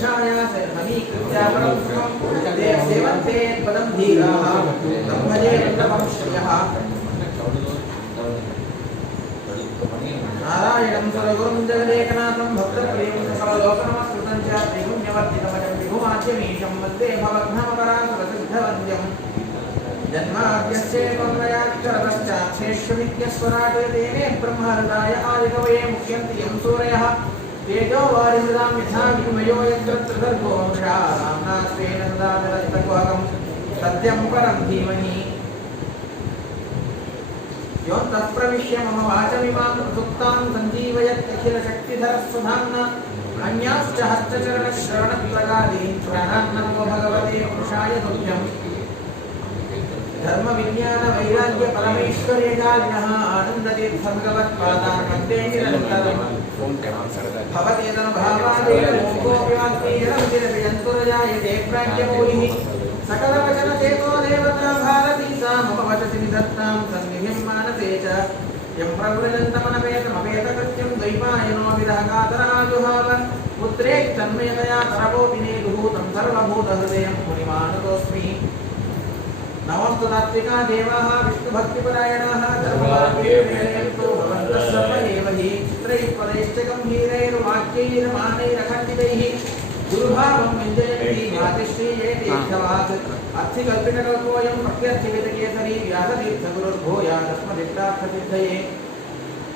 दक्षाया समीकृत्य परं सुखं ते सेवन्ते पदं धीराः तं भजे वृन्दवंश्रियः नारायणं सुरगुरुं जगदेकनाथं भक्तप्रियं सकललोकनमस्कृतं च त्रैगुण्यवर्तितमजं विभुमाद्यमीशं वन्दे भवघ्नमपरासुरसिद्धवन्द्यं जन्माद्यस्य त्वमयाक्षरतश्चाक्षेष्वविद्यस्वराट् तेने ब्रह्महृदाय आदिकवये मुह्यन्ति यं सूरयः तेजो वारिमृदां यथा विनिमयो यत्र त्रिसर्गो मृषा राम्ना स्वेन सदा निरस्तकुहकं सत्यं परं धीमहि योऽन्तः प्रविश्य मम वाचमिमां प्रसुप्तां सञ्जीवयत्यखिलशक्तिधरस्वधाम्ना अन्याश्च हस्तचरणश्रवणत्वगादीन् प्राणान्नमो भगवते पुरुषाय तुभ्यम् धर्मविज्ञान वैराग्य परमेश्वर्यजालिनः आनन्दतीर्थ भगवत्पादान् वन्दे निरन्तरम् भवतेदनुभावादेव मोकोऽपिवाग्नेरन्तिरपि जन्तुरजायते प्राज्ञमौलिः सकलवचनचेतो देवता भारती सा मम वचसि निधत्तां सन्निधिं मानसे च यं प्रव्रजन्तमनपेतमपेतकृत्यं द्वैपायनो विरहकातराजुहाव पुत्रेति तन्मयतया तरवोऽपि नेदुः तं सर्वभूतहृदयं मुनिमानतोऽस्मि नमस्तु तात्विका देवाः विष्णुभक्तिपरायणाः धर्मवाक्येषु भवन्तः सर्व एव हि चित्रैः गम्भीरैर्वाक्यैर्मानैरखण्डितैः गुरुभावं व्यञ्जयन्ति मातिश्रीयेतीर्थवात् अर्थिकल्पितकल्पोऽयं प्रत्यर्थिविदकेसरी व्यासतीर्थगुरुर्भूयादस्मदिष्टार्थसिद्धये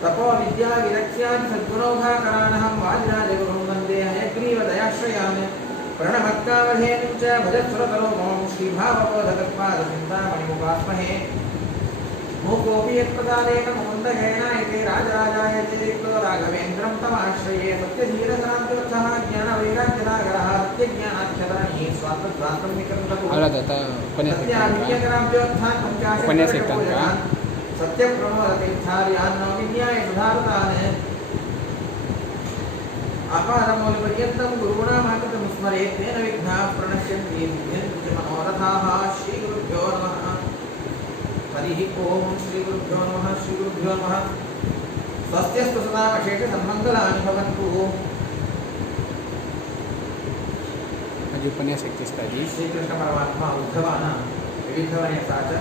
तपो विद्याविरक्त्यादि सद्गुणौघाकरानहं वादिराजगुरुं वन्दे हयग्रीवदयाश्रयान् प्रणमत्कावधेनुं च भजत्सुरतरो मम श्रीभावबोधकत्पादचिन्तामणिमुपास्महे मूकोऽपि यत्प्रदानेन मुकुन्दहेनायते राजराजायते रिक्तो राघवेन्द्रं तमाश्रये सत्यधीरसनान्त्यर्थः ज्ञानवैराग्यनागरः सत्यज्ञानाख्यतरणीः स्वान्तध्वान्तं विकन्दतु सत्याभिज्ञकराभ्योत्थान् पञ्चाशत् सत्यप्रमोदतीर्थार्यान् नवविज्ञाय सुधारतान् अपारमौलिपर्यन्तं गुरूणामाकृतं स्मरेत् तेन विघ्नाः प्रणश्यन्ति सिद्ध्यन्ति मनोरथाः श्रीगुरुभ्यो नमः हरिः ओं श्रीगुरुभ्यो नमः श्रीगुरुभ्यो नमः स्वस्त्यस्तु सदाशेषसन्मङ्गलानि भवन्तु आज उपन्यासक्तिस्ताजी श्रीकृष्णपरमात्मा उद्धवान विविधवनेसा च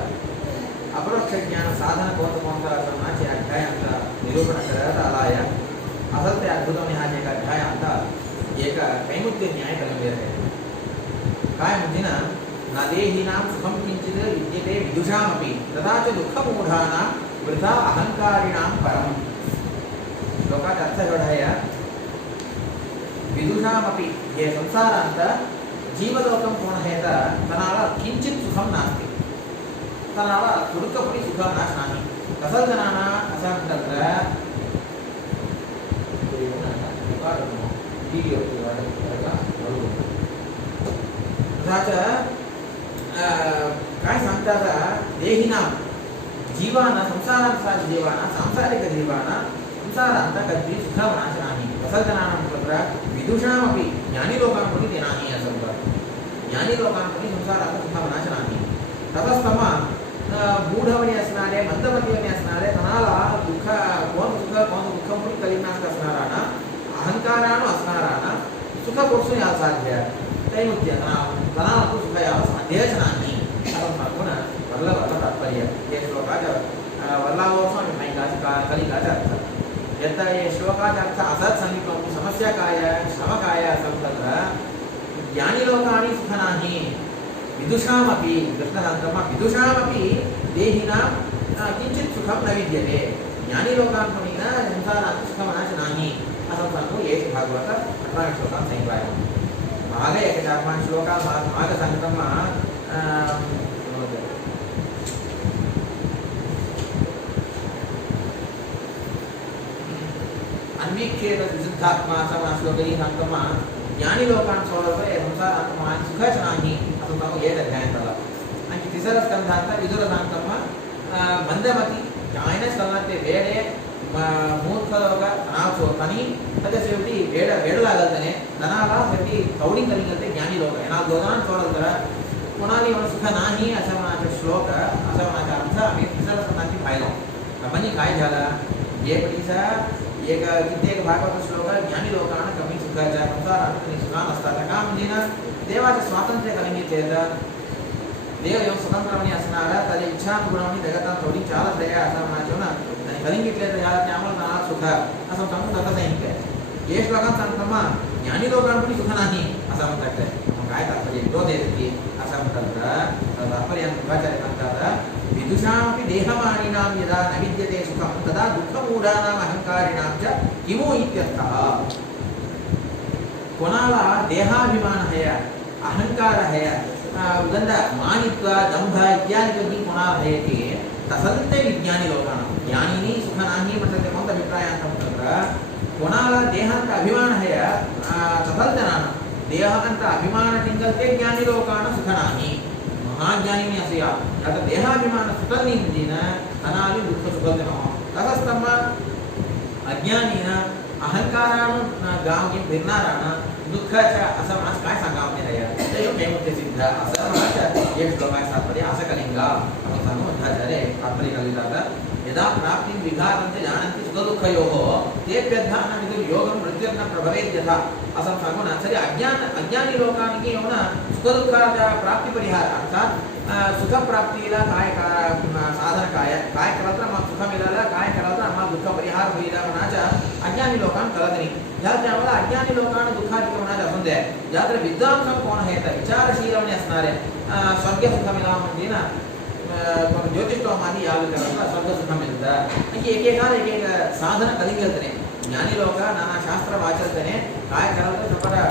अपरोक्षज्ञानसाधनकोतमोत्तरनाचे अध्यायांत निरूपणकरतालाय असत्य अद्भुतमने हा एक अध्याय अंत एक कैमुत्य न्याय कलंबिरते काय मुद्दिन न देहिनां सुखं किंचित् विद्यते विदुषामपि तथा च दुःखमूढानां वृथा अहंकारिणां परम् श्लोकात् अर्थ जोडाय विदुषामपि ये संसारान्त जीवलोकं कोणहेत तनाल किंचित् सुखं नास्ति तनाल तुडुकपुरि सुखं नास्ति कसल्जनाना असंतत्र काय सांगतात देहिनां जीवानां संसारांत जीवानां सांसारिक जीवानां संसारांत कधी सुखमनाच नाही कसल्जनानां तत्र विदुषामपि ज्ञानिलोकांपरि ते नाही असं ज्ञानिलोकांपरि संसारांत सुखमनाच नाही ततस्तम मूढवने असणारे मंदमतीवने असणारे तनाला दुःख कोण दुःखमुळे कलिनास्त असणाराना अहंकारानु असणाराना सुख कोसुन या साध्य तैमुत्य तनाला सुख या साध्यच नाही असं सांगून वल्लभ तात्पर्य हे श्लोकाचा वल्लभोस्वामी कलिकाचा अर्थ यथा ये श्लोकाचा अर्थ असत् सांगितलं समस्या काय श्रम काय असं तत्र ज्ञानिलोकानि सुख नाही विदुषामपि कृष्णसान्तमा विदुषामपि देहिनां किञ्चित् सुखं न विद्यते ज्ञानिलोकान्पुनिन संसारात् सुखमनाच नाही असं सांगू ये भागवत 18 श्लोकान् संग्रहाय मागे एक 4-5 श्लोकान् मागे सांगतं अन्वीक्षेत विशुद्धात्मा समा श्लोकैः सांगतं ज्ञानिलोकान् सोडवे संसारात्मा सुखच नाही असं सांगू ये अध्यायन्तला आणि तिसरं स्कंधांत विदुर सांगतं मंदमती ఆయనच कलते ಬೇಡೆ ಮೂರ್ಖಲೋಕ ನಾಸೋ ತನಿ ಅದೇ ಸೇವಟಿ ಬೇಡ ಬೇಡಲಾಗಲ್ತಾನೆ ನನಾಲ ಸೇವಟಿ ಕೌಡಿ ಕಲಿಗಂತೆ ಜ್ಞಾನಿ ಲೋಕ ಏನಾ ದೋದಾನ್ ತೋಡಲ್ತರ कोणाली सुख नाही असा मनाचा श्लोक असा मनाचा अर्थ आम्ही तिसरा संतांची पाहिला म्हणजे काय झाला जे पटीचा एक कित्येक भागवत श्लोक ज्ञानी लोकान कमी सुखाचा संसारांतनी सुखान असतात का म्हणजे देवाचं स्वातंत्र्य कलिंगी चेत देव येऊन स्वतंत्रपणे असणारा त्याच्या इच्छानुगुणपणे जगतात थोडी चालत आहे असं म्हणायचो ना आणि कलिंगी चेत याला त्यामुळे त्यांना सुख असं सांगून जाता सांगितलं आहे हे श्लोकात सांगताना ज्ञानी लोकांपणी सुख नाही असं म्हणतात मग काय तात्पर्य तो देते असं म्हणतात तात्पर्य मुखाचार्य सांगतात विदुषामपि देहमानिनां यदा न विद्यते सुखं तदा दुःखमूढानां अहंकारिणां च किमु इत्यर्थः कोणाला देहाभिमान है अहंकार है उदंड मानित्व दंभ इत्यादि की कोणाला है की तसंते विज्ञानी लोकांना ज्ञानीनी सुख नाही म्हणतात कोणता अभिप्राय ಅಂತ ಅಂತಂದ್ರೆ कोणाला देहांत अभिमान है तसंतना देहांत अभिमान टिंगलते ज्ञानी लोकांना सुख नाही महाज्ञानी असे आता देहाभिमान सुटली म्हणजे ना अनाली दुःख सुखते ना तसंतम अज्ञानीना अहंकारानं गाव घेऊन फिरणाराना दुःखाच्या असं माणूस काय सांगावं नाही आहे ते केमुते सिद्ध असं म्हणायचं एक श्लोकाय तात्पर्य असं कलिंगा आपण सांगू म्हणतात तात्पर्य कलिंगा यदा प्राप्तिं विघातंते जानन्ति सुख दुःखयोः तेभ्यद्धानं योगं मृत्युर्न प्रभवेत् यथा असं सांगू ना सरी अज्ञानी लोकांनी येऊन सुख दुःखाच्या प्राप्ती परिहार अर्थात सुख प्राप्तीला काय साधन काय केलं तर मग सुख मिळालं काय केलं तर आम्हाला दुःख परिहार होईल म्हणाच्या अज्ञानी लोकांना कळत नाही ज्यात आम्हाला अज्ञानी लोकांना दुःखाची होण्याचे असून द्या ज्यात विद्वान कोण आहेत विचारशीलपणे असणारे स्वर्ग सुख मिळावं म्हणजे ना ज्योतिषोमादी ಯಾವ ಸ್ವರ್ಗ ಸುಖ ಮಿಲ್ದ ಹೀಗೆ ಏಕೇಕಾಲ ಏಕೇಕ ಸಾಧನ ಕಲಿಂಗಲ್ತಾನೆ ಜ್ಞಾನಿ ಲೋಕ ನಾನಾ ಶಾಸ್ತ್ರ ವಾಚಲ್ತಾನೆ काय कराल तर सपरा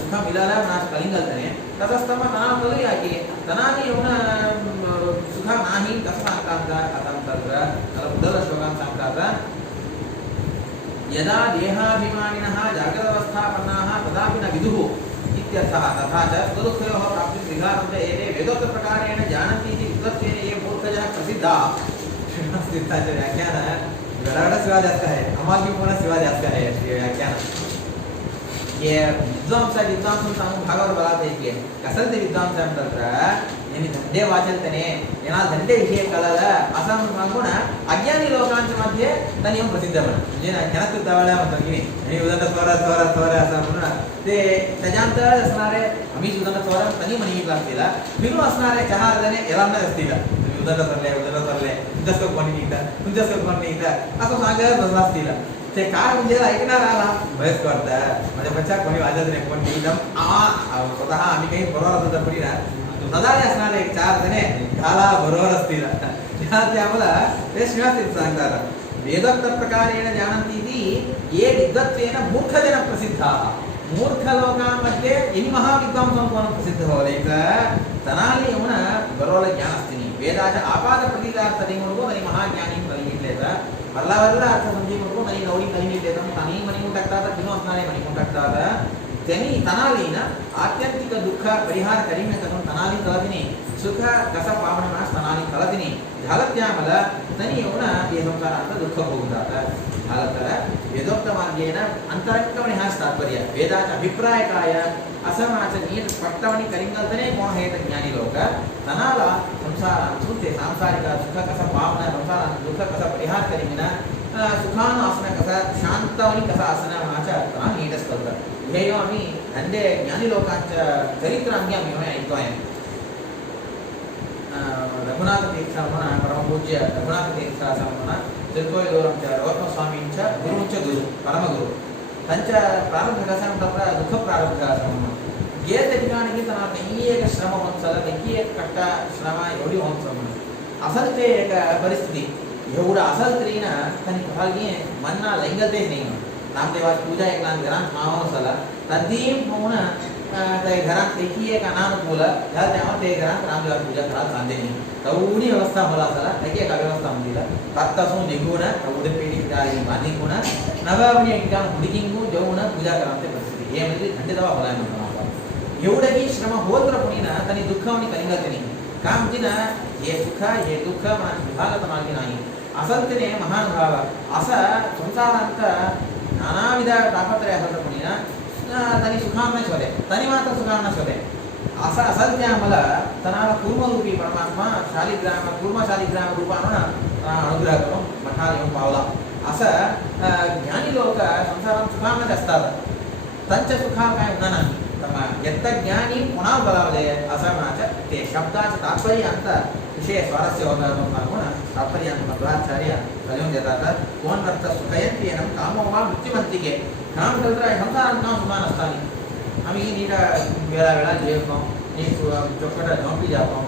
सुख मिळाला ना कलिंगल्ताने तसंच तना करू याकी तनानी येऊन सुख नाही कसं सांगतात आता म्हणतात उद्धव श्लोकात सांगतात यदा देहाभिमानिनः जागृतावस्थापन्नाः तदापि न विदुः इत्यर्थः तथा च सुखदुःखयोः प्राप्तिं विघातं च एते वेदोक्तप्रकारेण जानन्ति इति विद्वत्तेन ये मूर्खजनः प्रसिद्धाः श्रीमद्सिद्धाचार्य व्याख्यान गडागड़ा सिवा जाता है हमारे भी पूरा सिवा जाता है ये व्याख्यान ये विद्वांस भागवत बलाते है कसलते विद्वांस अंतत्र నేను దండే వాచల్తనే నేను ఆ దండే విషయ కలల అసం మాగుణ అజ్ఞాని లోకాంచ మధ్య తనియం ప్రసిద్ధమన నేను జ్ఞానకు తవళ మతగిని నేను ఉదంత తోర అసమున ते त्याच्यानंतर असणारे आम्ही उदाहरण तोरण तनी मनी लागतीला बिनु असणारे चहारदने एलांना असतीला तुम्ही उदाहरण तरले तुमच्यासोबत कोणी निघता तुमच्यासोबत कोणी निघता असं सांगत बसला असतीला ते काय म्हणजे ऐकणार आला भयच करतात माझ्या बच्चा कोणी वाजत नाही पण एकदम स्वतः आम्ही काही बरोबर असं तर पडी ना सदाने असणारे एक चार जणे घाला बरोबर असतील त्यामुळे ते श्रीवास्तीत सांगतात वेदोक्त प्रकारेण जानन्ति इति ये विद्वत्वेन मूर्खजन प्रसिद्धाः मूर्ख लोकांमध्ये इनि महाविद्वांसं कोण प्रसिद्ध होलेक तनाली येऊन बरोबर ज्ञान असते वेदाच्या आपाद प्रतिदार्थ म्हणून आणि महाज्ञानी कलिगितलेत वरला अर्थ समजी म्हणून आणि गौरी कलिगितलेत तनी मनी टाकतात किंवा असणारे मनी टाकतात त्यांनी तनालीना आत्यंतिक दुःख परिहार करीने करून तनाली कळतिनी सुख कसा पावणमास तनाली कळतिनी झालं त्यामुळे त्यांनी येऊन हे संसारात दुःख होऊन जातं झालं तर वेदोक्त मार्गेन अंतरंगपणे हा तात्पर्य वेदाचा अभिप्राय काय असं माझं नीट स्पष्टपणे करिंगलतने कोण आहेत ज्ञानी लोक तनाला संसारातून ते सांसारिक सुख कसा पावणं संसारात दुःख कसा परिहार करीन सुखान असणं कसा शांतपणे कसा असणं माझ्या तना नीटच कळतं हे आम्ही धंदे ज्ञानी लोकांच्या चरित्र आम्ही ऐकतोय रघुनाथ तीर्थ म्हणा परमपूज्य रघुनाथ तीर्थ असं म्हणा तिरुकोयलूरच्या रघुनाथ स्वामींच्या गुरुंचे गुरु परमगुरु त्यांच्या प्रारंभ कसा म्हणतात दुःख प्रारंभ असं म्हणून गे त्या ठिकाणी त्यांना नाही एक श्रम होत चालत नाही एक कट्टा श्रम एवढी होत म्हणून असल ते एक परिस्थिती एवढं असल तरी ना त्यांनी कहाली मन्ना लैंगलतेच नाही नामदेवाची पूजा एक लहान घरात मावून झाला तद्दीम होऊन त्या घरात देखील एक अनानुकूल ह्या तेव्हा ते घरात रामदेवाची पूजा घरात सांधे नाही तेवढी व्यवस्था मला झाला त्याची एक अव्यवस्था म्हणलीला तात्तासून निघून उदर पेढी डाळी बांधिकून नव्यावणी एक ठिकाण हुडकिंगू देऊन पूजा करायची परिस्थिती हे म्हणजे थंडी दवा होला म्हणतो आपण एवढं की श्रम होत पुणे ना त्यांनी दुःख आणि कलिंगते नाही का म्हणजे ना हे सुख हे दुःख मला विभागत मार्गी नाही असल त्याने महानुभाव असा संसारांत नानाविध तापत्रय असं पुणे ना त्यांनी सुखांना शोधे त्यांनी मात्र सुखांना शोधे असं असेल ते आम्हाला त्यांना कूर्मरूपी परमात्मा शालिग्राम कूर्म शालिग्राम रूपानं अनुग्रह करून मठाला येऊन पावला असं ज्ञानी लोक संसारात सुखानं असतात त्यांच्या सुखा काय होणार नाही यत्त ज्ञानी पुन्हा बोलावले असं म्हणायचं ते शब्दाचं तात्पर्य अंत विषय स्वारस्य होता म्हणून तात्पर्य अंत मध्वाचार्य कलियुग देतात कोण अर्थ सुखयंती एनम कामो वा मृत्युमंतिके काम कल्तर संसारात काम सुखान असतानी आम्ही नीट वेळा वेळा जेवतो नीट चौकट झोपी जातो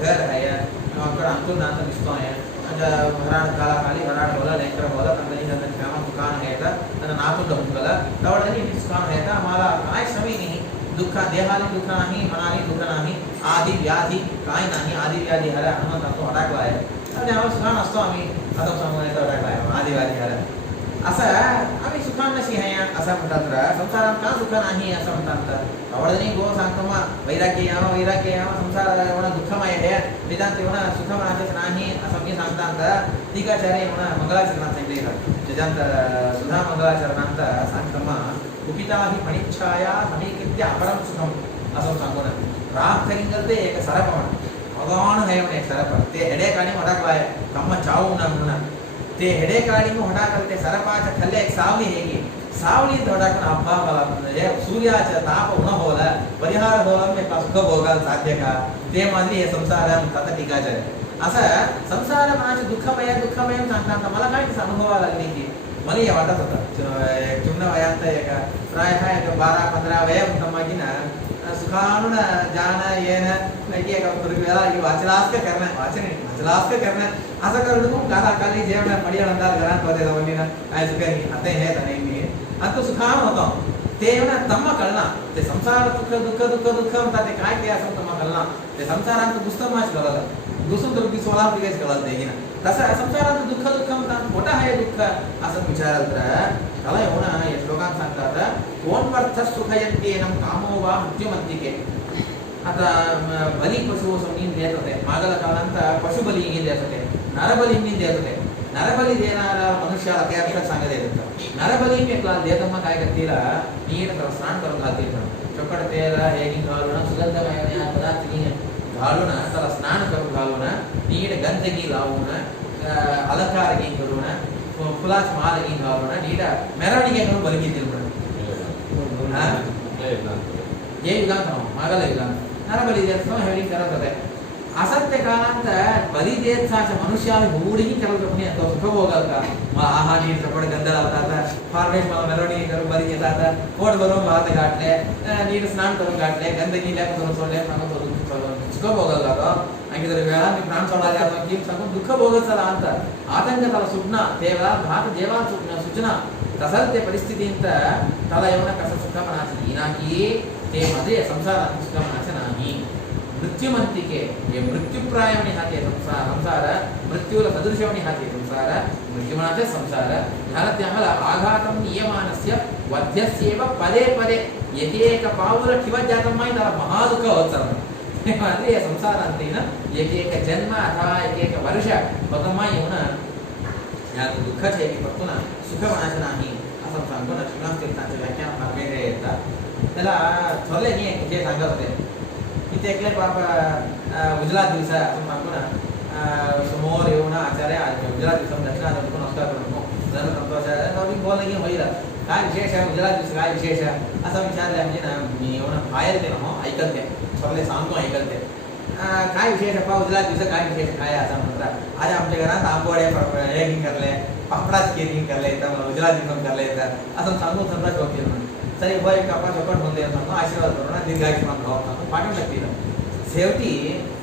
घर आहे अక్కడ अंतुनाथ दिसतोय घरात काला खाली घरात बोला लेकर बोला कंपनी नंतर काम दुकान आहे तर नातून हुंगला तवडनी दुकान आहे तर आम्हाला काय समय नाही दुःख देहाली दुःख नाही मनाली दुःख नाही आदि व्याधी काय नाही आदि व्याधी हर हनुमंत तो हटाकला आहे तर तेव्हा सुखान असतो आम्ही आता सांगून हटाकला आहे आदि व्याधी हर असं आम्ही सुखान नशी आहे असं म्हणतात संसारात का सुख नाही असं म्हणतात आवडनी गो सांगतो मग वैराग्य यावं संसार एवढा दुःखमय आहे वेदांत एवढा सुखमनाचेच नाही असं मी सांगतात टीकाचार्य एवढा मंगलाचरणात सांगितले त्याच्यात सुधा मंगलाचरणांत सांगतो मग कुपिता ही फणिच्छाया समीकृत्य अपरम सुखम असं सांगू ना राग करिंगलते एक सरपण भगवान है एक सरपण ते हेडे काणी ಹೊಡಕ್ಲಾಯ ತಮ್ಮ ಚಾವು ನಮ್ಮನ ते हेडे काणी ಹೊಡಕಲ್ತೆ सरपाच्या खल्ले एक सावली हेगी सावली ಹೊಡಕನ ಹಬ್ಬ ಬಲ म्हणजे सूर्याचा ताप उन्ह होला परिहार होला में सुख भोगायला साध्य का ते मानली हे संसार म्हणतात टीकाचार्य असं संसार मनाचे दुःखमय सांगतात मला काय अनुभवाला लागली की मला हे वाटत होतं चिमण वयांत एक प्राय 12-15 वय तमागिन सुखानुन जान येन एक वेळा वाचलास्क करणं असं करून काला काली जेवण मडिया अंदाज घरात होते जवळीनं काय सुखानी आता हे तर नाही आता सुखान होतो ते ना तम्मा कळना ते संसार दुःख म्हणतात ते काय ते असं तम्मा कळना ते संसारात पुस्तकमाच कळलं दुसरं तर 16 पिगेच कळलं ते ना तसं संसारात दुःख म्हणतात मोठा आहे दुःख असं विचाराल तर त्याला एवढं या श्लोकात सांगतात कोण अर्थ सुखयंती एनम कामो वा मृत्युमंतिके आता बली पशु समजून देत होते मागला कालांत पशुबली देत होते नरबली देत होते नरबली देणारा मनुष्याला ते अर्थ सांगत येत नरबली मी देत मग काय करतील नीट स्नान करून घालतील चोकट तेल हे घालून सुगंधमय पदार्थ घालून त्याला स्नान करून घालून नीट गंधगी लावून अलंकार गी करून फुलाच माल गी घालून नीट ಮೆರವಣಿಗೆ करून बलगितील म्हणून हे युगांत मागला युगांत नरबली देत हेडी करत होते असत्य काळात बली देत मनुष्याला होऊनही करत कोणी तो सुख भोगाल का मग आहा नीट चपड गंध लावतात फार्मेश मला मेरवणी करून बली घेतात पोट भरून भात गाठले नीट स्नान करून गाठले गंदगी करून सोडले सुख भोगाल का आणि जर वेळा मी प्राण सोडायला की सांगून दुःख भोगत चला अंत आतंक त्याला सुटना ते वेळा भात देवा सूचना तसंच ते परिस्थितींत त्याला एवढा कसं सुख म्हणायचं नाही ते मध्ये संसारात सुख म्हणायचं नाही मृत्युमंतिके हे मृत्युप्रायवणी हाते संसार मृत्यूला सदृशवणी हाते संसार मृत्युमनाचे संसार ह्याला त्याला आघातम नियमानस्य वध्यस्येव पदे पदे एक पाऊल ठिवत जातं माहिती त्याला महादुःख होत चालतं म्हणजे या संसारांत एक जन्म अथवा एक वर्ष बघमा येऊन या दुःखाचे एक बघतो ना सुख म्हणायचं नाही असं सांगतो ना श्रीनाथ तीर्थांचे व्याख्यान वेगळे येतात त्याला थोरले मी जे सांगत होते इथे एकले बाबा उजला दिवस असं सांगतो ना समोर येऊन आचार्य उजला दिवस दक्षिणात नमस्कार करतो जर संतोष बोललं की होईल काय विशेष आहे उजला दिवस काय विशेष आहे असं विचारलं म्हणजे ना मी येऊन बाहेर गेलो ऐकलते थोरले सांगतो ऐकलते काय विशेष आहे उजला दिवस काय विशेष काय असं म्हणतात आज आमच्या घरात आंबोडे हे घेऊन करले पापडाच केली करले तर मला उजला दिवस करले तर असं सांगून समजा होतील म्हणून सरी उभा एक आपण चौकट होते सांगू आशीर्वाद करू ना दीर्घायुष्य भाव सांगू पाठवून टाकतील शेवटी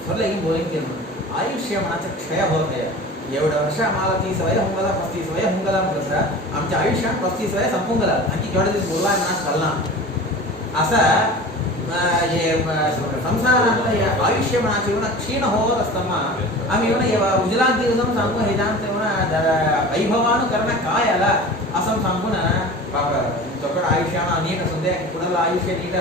थोडं ही बोलिंग केलं म्हणून आयुष्य मनाचं क्षय होत आहे एवढं वर्ष आम्हाला 30 वय होऊन गेला 35 वय होऊन गेला कसं आमच्या आयुष्यात 35 वय संपून गेला आणखी केवढे दिवस बोलवा नाश घालना असं हे संसारातलं आयुष्य मनाचे एवढं क्षीण होत असताना आम्ही एवढं उजला दिवस सांगू हे जाणतं एवढं वैभवानं करणं काय आला असं सांगून बाबा चौकट आयुष्यानं अनेक असू दे कुणाला आयुष्य नीट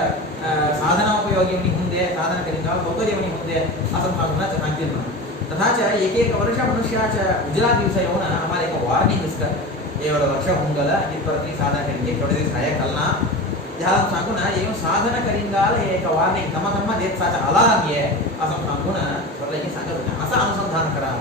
साधनोपयोगी होऊन दे साधन करीन सौकर्यवणी होऊन दे असं सांगून सांगतील म्हणून तथाच एक वर्ष मनुष्याच्या उजला दिवस येऊन आम्हाला एक वॉर्निंग दिसतं एवढं वर्ष होऊन गेलं इथपर्यंत साधन करीन थोडे दिवस आहे घालना ह्याला सांगून येऊन साधन करीन गाल एक वॉर्निंग तमा देत साचा अलार्म आहे असं सांगून की सांगत होते असं अनुसंधान करा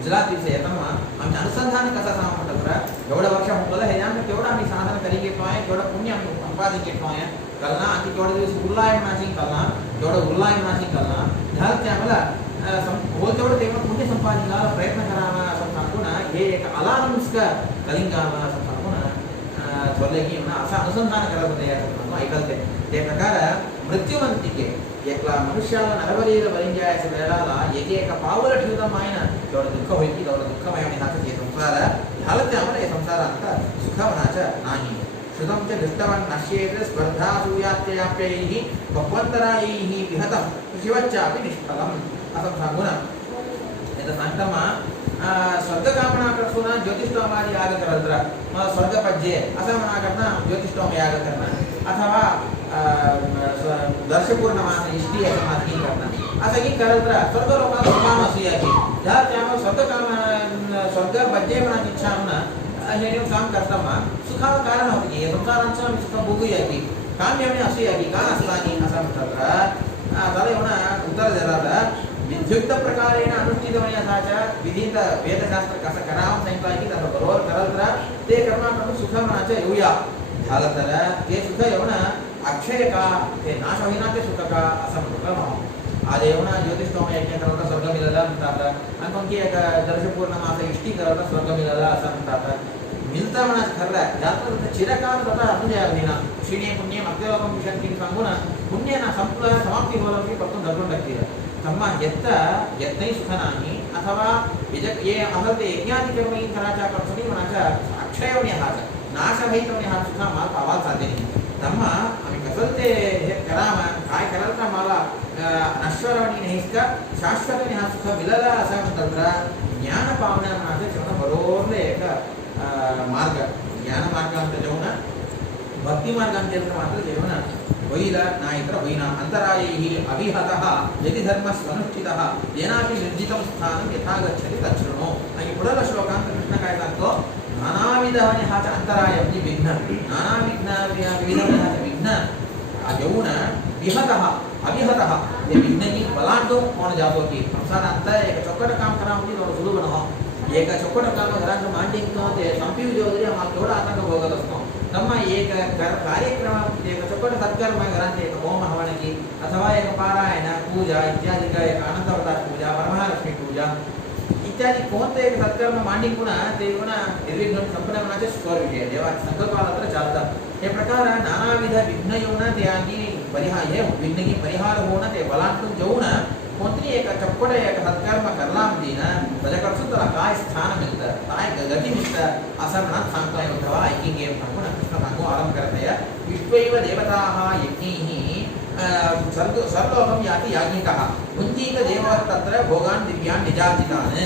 गुजरात विषय आमचे अनुसंधान कसं सांगा म्हणतात तर एवढं वर्ष होतं हे आमचं केवढं आम्ही साधन करी घेतो आहे केवढं पुण्य आम्ही संपादन घेतो आहे कलना आणखी केवढे दिवस उल्लायमनाशी कलना केवढं उल्लायमनाशी कलना झालं ते आम्हाला होल तेवढं तेव्हा पुण्य संपादनाला प्रयत्न करावा असं सांगून हे एक अलार्म्स कलिंगावा असं सांगून थोरले की असं अनुसंधान करत होते असं ऐकलते ते प्रकार मृत्युवंतिके एकला मनुष्याला नरबलीला बलिंग जायच्या वेळेला एक पावलं ठेवता मायना तेवढं दुःख होईल की तेवढं दुःखमय आणि हाच हे संसार झालं ते आम्हाला हे संसारांत सुखवनाचं नाही श्रुतं च दृष्टवान् नश्येत स्पर्धासूयात्ययाप्यैः भगवन्तरायैः विहतं शिवच्चापि निष्फलम् असं सांगून याचं सांगतामा स्वर्गकामनाकरसून ज्योतिष्ठोमादी याग करल तर स्वर्गपज्ये असं म्हणा करणं ज्योतिष्ठोम याग करणं अथवा दर्शपूर्णमास इष्टी असं माती करणं असं की करल तर स्वर्गलोकात सुखाम असूया की ज्या त्यामुळे स्वर्गपज्ये म्हणा इच्छा म्हणून हे काम करताना सुखाचं कारण होतं की संसारांचं आम्ही सुख बघूया की काम आम्ही असूया की का असला की असं म्हणतात त्याला एवढं उत्तर देतात विद्युक्त प्रकारेण अनुष्ठितमण्यासाच्या विधित वेदशास्त्र कसं करावं सांगितलं की तसं बरोबर करल तर ते कर्माकडून सुख म्हणायचं येऊया झालं तर ते सुद्धा एवढं अक्षय का ते नाश होईना ते सुख का असं म्हटलं आज एवढा ज्योतिष्ठोम यज्ञ करवता स्वर्ग मिळाला म्हणतात आणखी एक दर्शपूर्णमास इष्टी करवता स्वर्ग मिळाला असं म्हणतात मिळता म्हणा खरं त्यात चिरकाल तथा अनुजयाधीना क्षीणे पुण्य मध्यलोकं विशंती सांगून पुण्यना समाप्ती होलं की परतून धरून टाकतील तम्मा यत्नही सुख नाही अथवा ये असं ते यज्ञाधिकर्मी करायच्या कर्मणी म्हणाच्या अक्षय होणे हाच नाश रहित होणे हा सुद्धा मला आवाज साधे नाही तम्मा आम्ही कसं ते हे करावा काय कराल का मला नश्वरवणी नाहीच का शाश्वतने हा सुख मिळाला असं म्हणतात ज्ञान पावण्या म्हणाचं जेवण बरोबर एक मार्ग ज्ञान मार्गांत जेवण भक्ती मार्गांत मात्र जेवण होईल नाहीतर होईना अंतरायैः अविहतः यदि धर्मस्वनुष्ठितः येनापि निर्जितं स्थानं यथा गच्छति तच्छृणु आणि पुढला श्लोकांत कृष्ण काय सांगतो नानाविधाने हाच अंतराय म्हणजे विघ्न विविधाने हाच विघ्न येऊन विहतः अविहतः ते विघ्नही बलांडो कोण जातो की संसारांत एक चौकट काम करावं थोडं सुरू बनव एक चौकट काम घराचं मांडिंग ते संपीव जरी आम्हाला केवढा आतंक भोगत असतो तम्मा एक कार्यक्रम एक चौकट सत्कर्म घरांचे एक होम हवनकी अथवा एक पारायण पूजा इत्यादि एक अनंतवतार पूजा वरमहालक्ष्मी पूजा इत्यादि कोणते एक सत्कर्म मांडिंग ते निर्विघ्न संपन्नमनाचे स्वर विषय देवाच्या संकल्पाला तर चालतात हे प्रकार नानाविध विघ्न येऊन ते आधी परिहार हे विघ्नही परिहार होऊन ते बलांतून जेवून कोणतरी एक चप्पट एक सत्कर्म करला म्हणजे ना त्याच्याकडसून त्याला काय स्थान मिळतं काय गती मिळतं असं म्हणत सांगतोय उद्धवा ऐकिंग गेम सांगून कृष्ण सांगू आरंभ करतोय विश्वैव देवताः यज्ञैः सर्वलोकं याति याज्ञिकः भुञ्जीत देवः तत्र भोगान् दिव्यान् निजार्जितान्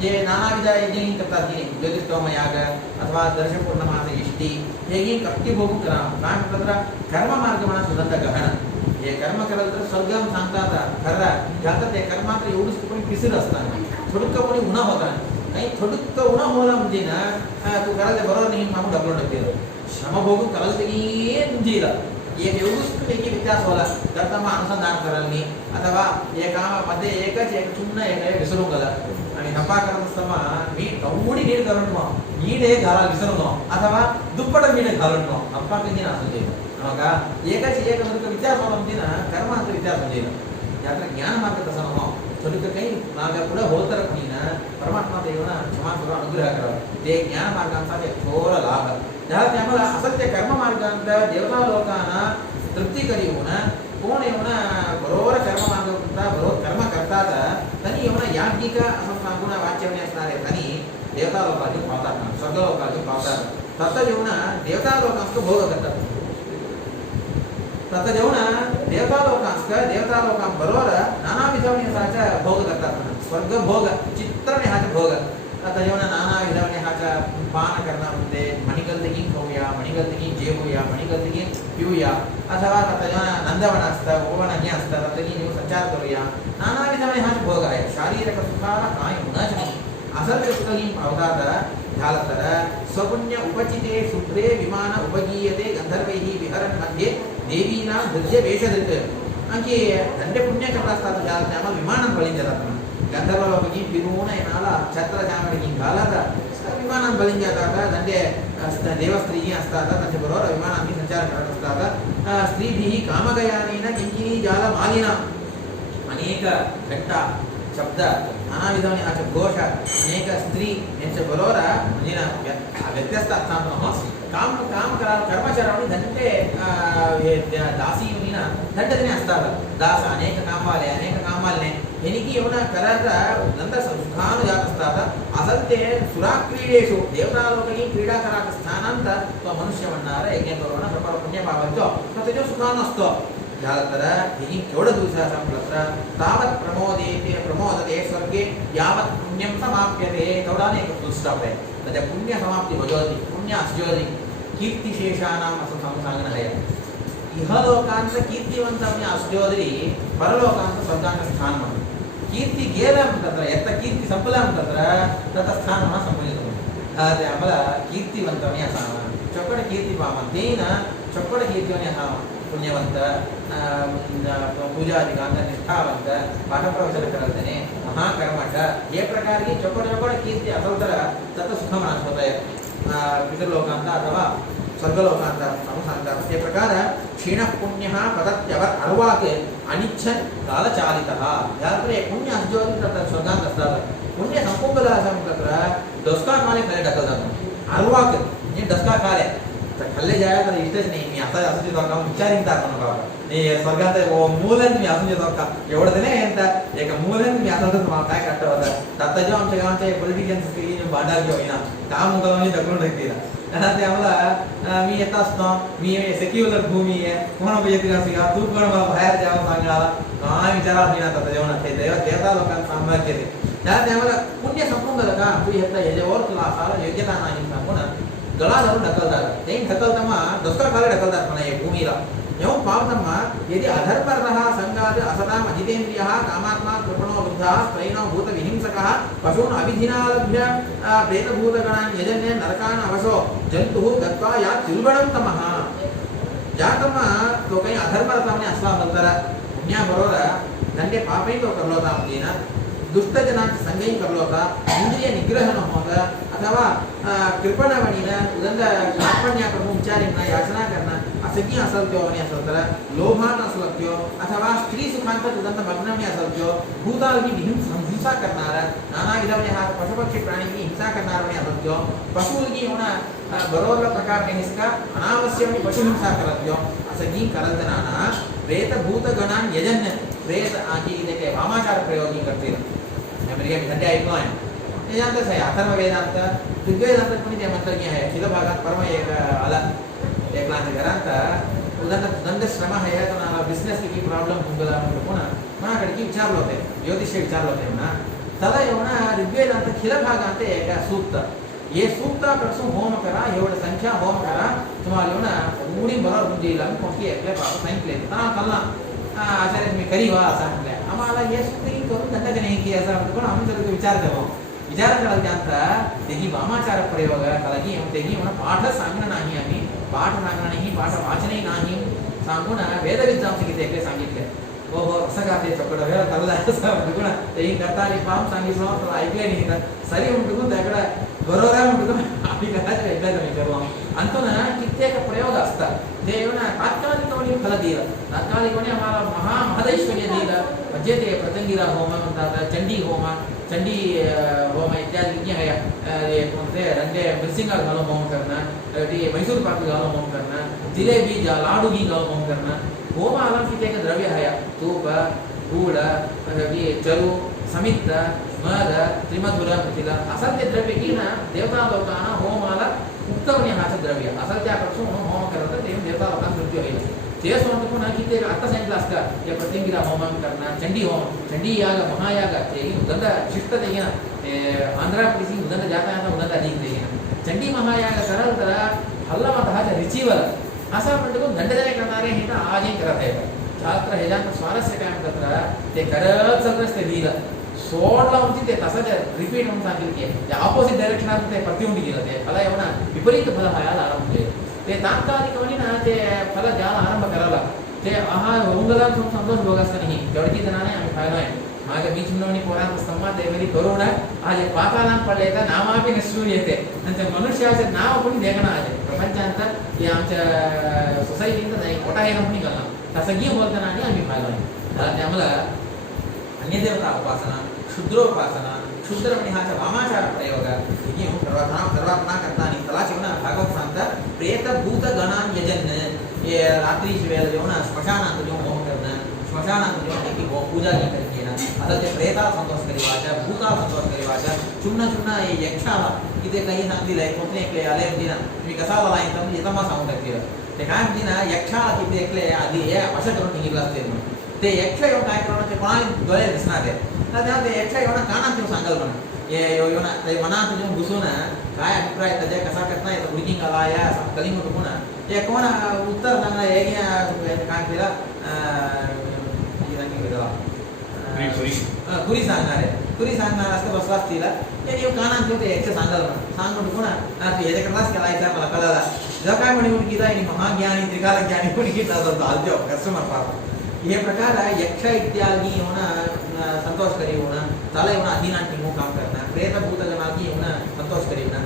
ये नानाविध यज्ञ करतात की ज्योतिष्ठोम याग अथवा दर्शपूर्णमास इष्टी हे कष्टी भोगू करा काय म्हणतात कर्म मार्ग म्हणा सुगंध गहन हे कर्म कराल तर स्वर्गम सांगतात खरं ज्यात ते कर्मात एवढंच कोणी पिसर असतात थोडक्क कोणी उन्हा होता काही थोडक्क उन्हा होला म्हणजे ना तू करायला बरोबर नाही मागून ढकलून टाकते श्रम भोगून करायला तरी म्हणजे एक एवढंच एक व्यत्यास होला करता मग अनुसंधान करायला अथवा हे कामामध्ये एकच एक चुन्न एक विसरून गेला आणि हप्पा करत असताना मी तेवढी नीट करून नीट हे घाला विसरून अथवा दुप्पट नीट घालून हप्पा किती असू दे का एकच एक विचार म्हणजे ना कर्मांचा विचार म्हणजे यात्रा ज्ञान मार्ग तसा नको थोडं काही मार्ग पुढे होत तर कोणी ना परमात्मा देवना क्षमा करून अनुग्रह करावा ते ज्ञान मार्गांचा एक थोडा लाभ झाला त्यामुळे असं ते कर्म मार्गांत देवता लोकांना तृप्ती करी येऊन कोण येऊन बरोबर कर्म मार्ग बरोबर कर्म करतात त्यांनी येऊन याज्ञिक असं सांगून वाच्यवणे असणारे त्यांनी देवता लोकांची पावतात स्वर्ग लोकांची पावतात तसं येऊन देवता लोकांचं भोग करतात तसं जेवण देवता लोकांबरोबर नाना विधवण्याचा भोग करतात स्वर्ग भोग चित्रनेहाचा भोग आता जेवण नाना विधवण्याचा पान करण्यामध्ये मणिगलतगी खाऊया मणिगलतगी जेवूया मणिगलतगी पिऊया अथवा आता जेव्हा नंदवन असतं उपवनज्ञ असतं तरी ನೀವು संचार करूया नाना विधवण्याचा भोग आहे शारीरिक सुखाला काय होणंच नाही असं ते सुखही पावतात झालं तर स्वपुण्य उपचिते सुप्रे विमान उपगीयते गंधर्वैः विहरन् मध्ये देवीनां हृदय वेशधृत आणखी धन्य पुण्य करत असतात ज्या आम्हाला विमानात बळी देतात गंधर्वलोकगी पिरूण एनाला छत्र जामडिगी घालाता विमानान बलिंग जाता दंडे देवस्त्रीगी अस्ताता तस्य बरोबर विमानानि संचार करत अस्ताता स्त्रीभिः कामगयानेन किंकिनी जाल मालिना अनेक घंटा शब्द नाना विधమైన ఆ ఘోష అనేక స్త్రీ यांच्या बरोबर म्हणजे व्यत्यस्त अर्थांतः काम काम कराल कर्मचाऱ्यांनी दंडे दासीयुनीना दंडने असतात दास अनेक कामालने हेनिकी एवढा करायचा नंतर सुखानु जात असतात असल ते सुराक्रीडेषु देवतालोकही क्रीडा करायचं स्थानांत तो मनुष्य म्हणणार यज्ञ करून प्रपर पुण्य पावतो तो त्याच्या सुखानु असतो झालं ही केवढं दिवस असं म्हटलं तावत प्रमोदते स्वर्गे यावत पुण्यम समाप्यते तेवढा एक फुल स्टॉप आहे त्याच्या पुण्य समाप्ती भजवती पुण्य असजोली कीर्तिशेषानां असं सांगणं आहे इहलोकांचं कीर्तिवंतांनी असजोदरी परलोकांचं स्वर्गांचं स्थान म्हणून कीर्ती गेलं म्हणतात यात कीर्ती संपला म्हणतात त्याचं स्थान म्हणा संपलं ते आम्हाला कीर्तिवंतांनी असावं चोकड कीर्ती पावं तेन चोकड कीर्तीवनी असावं पुण्यवंत पूजादिकांत निष्ठावंत पाठप्रवचन करताने महाकर्मठ हे प्रकारची चोकड कीर्ती असेल तर त्याचं सुख मनात होत आहे पितृलोकांत अथवा स्वर्गलोकांत आपण सांगतात ते प्रकार क्षीण पुण्य पदत्यवर अर्वाक अनिच्छन कालचालितः यात्रे पुण्य असजोरी तत्र स्वर्गांत असतात पुण्य संपूर्ण असं म्हणतात डोसका खाले खाली ढकलतात अर्वाक म्हणजे डोसका खाले खाल्ले जायला तर इष्टच नाही मी आता असं जे दोघा विचारिंतात म्हणून बाबा नाही स्वर्गात मूलन तुम्ही असून येतो का एवढं नाही येतात एका मूलन तुम्ही असं तर तुम्हाला काय करता होता आता जेव्हा आमच्या गावाच्या पॉलिटिशियन्स भांडार घेऊ ना काम मुलांनी ढकलून ठेवतील ते आम्हाला मी येत असतो मी सेक्युलर भूमी आहे कोणा येतील असे का तू पण मला बाहेर जावं सांगायला काय विचारा नाही आता जेवणात ते देवता लोकांना सांभाळ केले त्याला ते आम्हाला पुण्य संपून झालं का तू येता याच्यावर तुला असायला योग्यता नाही सांगून गळा धरून ढकलतात ते ढकलताना डोसका खाली ढकलतात म्हणा भूमीला एवं पावतम्मा यदि अधर्मरः संगात असताम अजितेन्द्रियः कामात्मा कृपणो लुब्धः स्त्रैणो भूत विहिंसकः पशून् अभिधिनालभ्य प्रेतभूतगणान् यजन्य नरकान् अवशो जन्तुः गत्वा या तिरुगणं तमः जातम्मा तो काही अधर्मरतामने असला नंतर पुण्या बरोबर दंडे पापही तो करलो होता मुलीना दुष्टजनांची संगही करलो होता इंद्रिय निग्रह न होता अथवा कृपणवणीनं उदंड कार्पण्याकडून विचारींना याचना करणं असं की असेल त्यो आणि असेल तर लोभान असेल त्यो अथवा स्त्री सुखांत उदंड मग्नवणी असेल त्यो भूतालगी हिंसा करणारा नाना विधवणे हा पशुपक्षी प्राणी हिंसा करणारा असेल त्यो पशुलगी होना बरोबर प्रकार हिंसा अनावश्यक पशुहिंसा करत त्यो असं की करताना प्रेत भूतगणान यजन्य प्रेत आजी इथे वामाचार प्रयोगी करतील अमेरिका धंदे ऐकलो आहे त्याच्यानंतर आहे अथर्व वेदांत ऋग्वेदांत पण ते म्हणतात की आहे शिल भागात परम एक आला एक लांच घरांत उदाहरण श्रम आहे तर मला बिझनेस की प्रॉब्लेम होऊन गेला म्हणून पुन्हा मनाकडे विचारलं होते ज्योतिष्य विचारलं होते म्हणा त्याला एवढा ऋग्वेदांत खिल भागांत एक सूक्त ये सूक्ताकडसून होम करा एवढं संख्या होम करा तुम्हाला एवढा उडी बरोबर होऊन जाईल कोणती आपल्या बाबा सांगितले तर कल्ला आचार्य मी करी वा असं म्हटलं आम्हाला हे सूत्री करून धंदा नाही की असं म्हणतो पण आम्ही तर विचार करू विचार कराल त्यांचा तेही वामाचार प्रयोग कलगी तेही म्हणून पाठ सांगणं नाही आम्ही पाठ सांगणं नाही पाठ वाचनही नाही सांगून वेदविद्वांस किती एकले सांगितले हो हो असं का ते चकड वेळ कळला असं म्हणतो तेही करता आणि पाम सांगितलं तर ऐकले नाही तर सरी म्हणतो त्याकडं बरोबर आहे म्हणतो आम्ही कदाचित एकदा कमी करू अंतून कित्येक प्रयोग असतात ते येऊन तात्कालिकपणे फल दिलं तात्कालिकपणे आम्हाला महामहदैश्वर्य दिलं म्हणजे ते प्रतंगीला होम म्हणतात चंडी होम इत्यादी यज्ञ आहे कोणते रंगे मिरसिंगा घालून होम करणं ते मैसूर पाक घालून होम करणं जिलेबी लाडू घी घालून होम करणं होमाला कित्येक द्रव्य आहे तूप गूळ चरू समित मध त्रिमधुर मिथिला असं ते द्रव्य की ना देवता लोकांना होमाला उत्तमने हाचं द्रव्य असं त्यापासून होम करत ते देवता लोकांना मृत्यू होईल तेच म्हणतो पुन्हा की ते आता सांगितलं असतं ते प्रतिंगिरा होमन करणं चंडी याग महायाग ते उदंड शिष्ट देईना आंध्रा प्रदेश उदंड जाता उदंड अधिक देईना चंडी महायाग कराल तर हल्ला मत हा रिचीवर असं म्हणतो दंडजने करणारे हे ना आजही करत आहेत छात्र ह्याच्यात स्वारस्य काय म्हणतात ते करत सगळंच ते दिलं सोडला होती ते तसंच रिपीट म्हणून सांगितलं की ऑपोजिट डायरेक्शनात ते प्रतिउंडी दिलं ते फला एवढा विपरीत फल व्हायला आरंभले ते तात्कालिकपणे ना ते फल द्यायला आरंभ करायला ते आहा होंगला संतोष भोग असतं नाही तेवढी जणांनी आम्ही फायदा आहे मागे मी चिन्नोनी पोरांत संवाद एवरी करून आज पातालान पडलेता नामापि न श्रूयते अंत मनुष्याचे नाव पण देखना आहे प्रपंचांत हे आमच्या सोसायटीत नाही कोटा हे नाही कळला तसंगी बोलताना आणि आम्ही पाहिलं त्याला आम्हाला अन्यदेवता उपासना क्षुद्रोपासना क्षुद्रमणिहाचा वामाचार प्रयोग ये सर्वात्मा करता आणि त्याला जेवणा भागवत सांगता प्रेत भूत गणान यजन ये रात्रीच्या वेळेला जेवणा स्मशानात जेवण होम करणं स्मशानात जेवण की पूजा करते ना आता ते प्रेताला संतोष करी वाचा भूताला संतोष करी वाचा चुन्ना ये यक्षाला किती काही सांगतील आहे कोणते एकले आले म्हणजे ना तुम्ही कसा आला आहे तर येता मा सांगू टाकतील ते काय म्हणजे ना यक्षाला किती एकले आधी हे अशा करून निघला असते ते यक्ष येऊन काय करणार ते कोणाला डोळे दिसणार आहे तर तेव्हा ते यक्ष येऊन कानात येऊन सांगाल म्हणा ये येऊन ते मनात येऊन घुसून काय अभिप्राय त्याच्या कसा करता येतं बुकिंग आला या कलिंग टुकून ते कोण उत्तर सांगणार ಹೇಗೆ काय केलं कुरी सांगणार असं बसला असतील ते ನೀವು कानात येऊन ते यक्ष सांगाल म्हणा सांगून कोणा तू ह्याच्याकडलाच केलायचा मला कळाला जेव्हा काय म्हणे म्हणून किती महाज्ञानी त्रिकालज्ञानी कोणी किती आलतो कस्टमर पाहतो ये प्रकार यक्ष इत्यादि होना संतोष करी होना तले होना अधीनांटी मो काम करना प्रेत भूतगणागी होना संतोष करी होना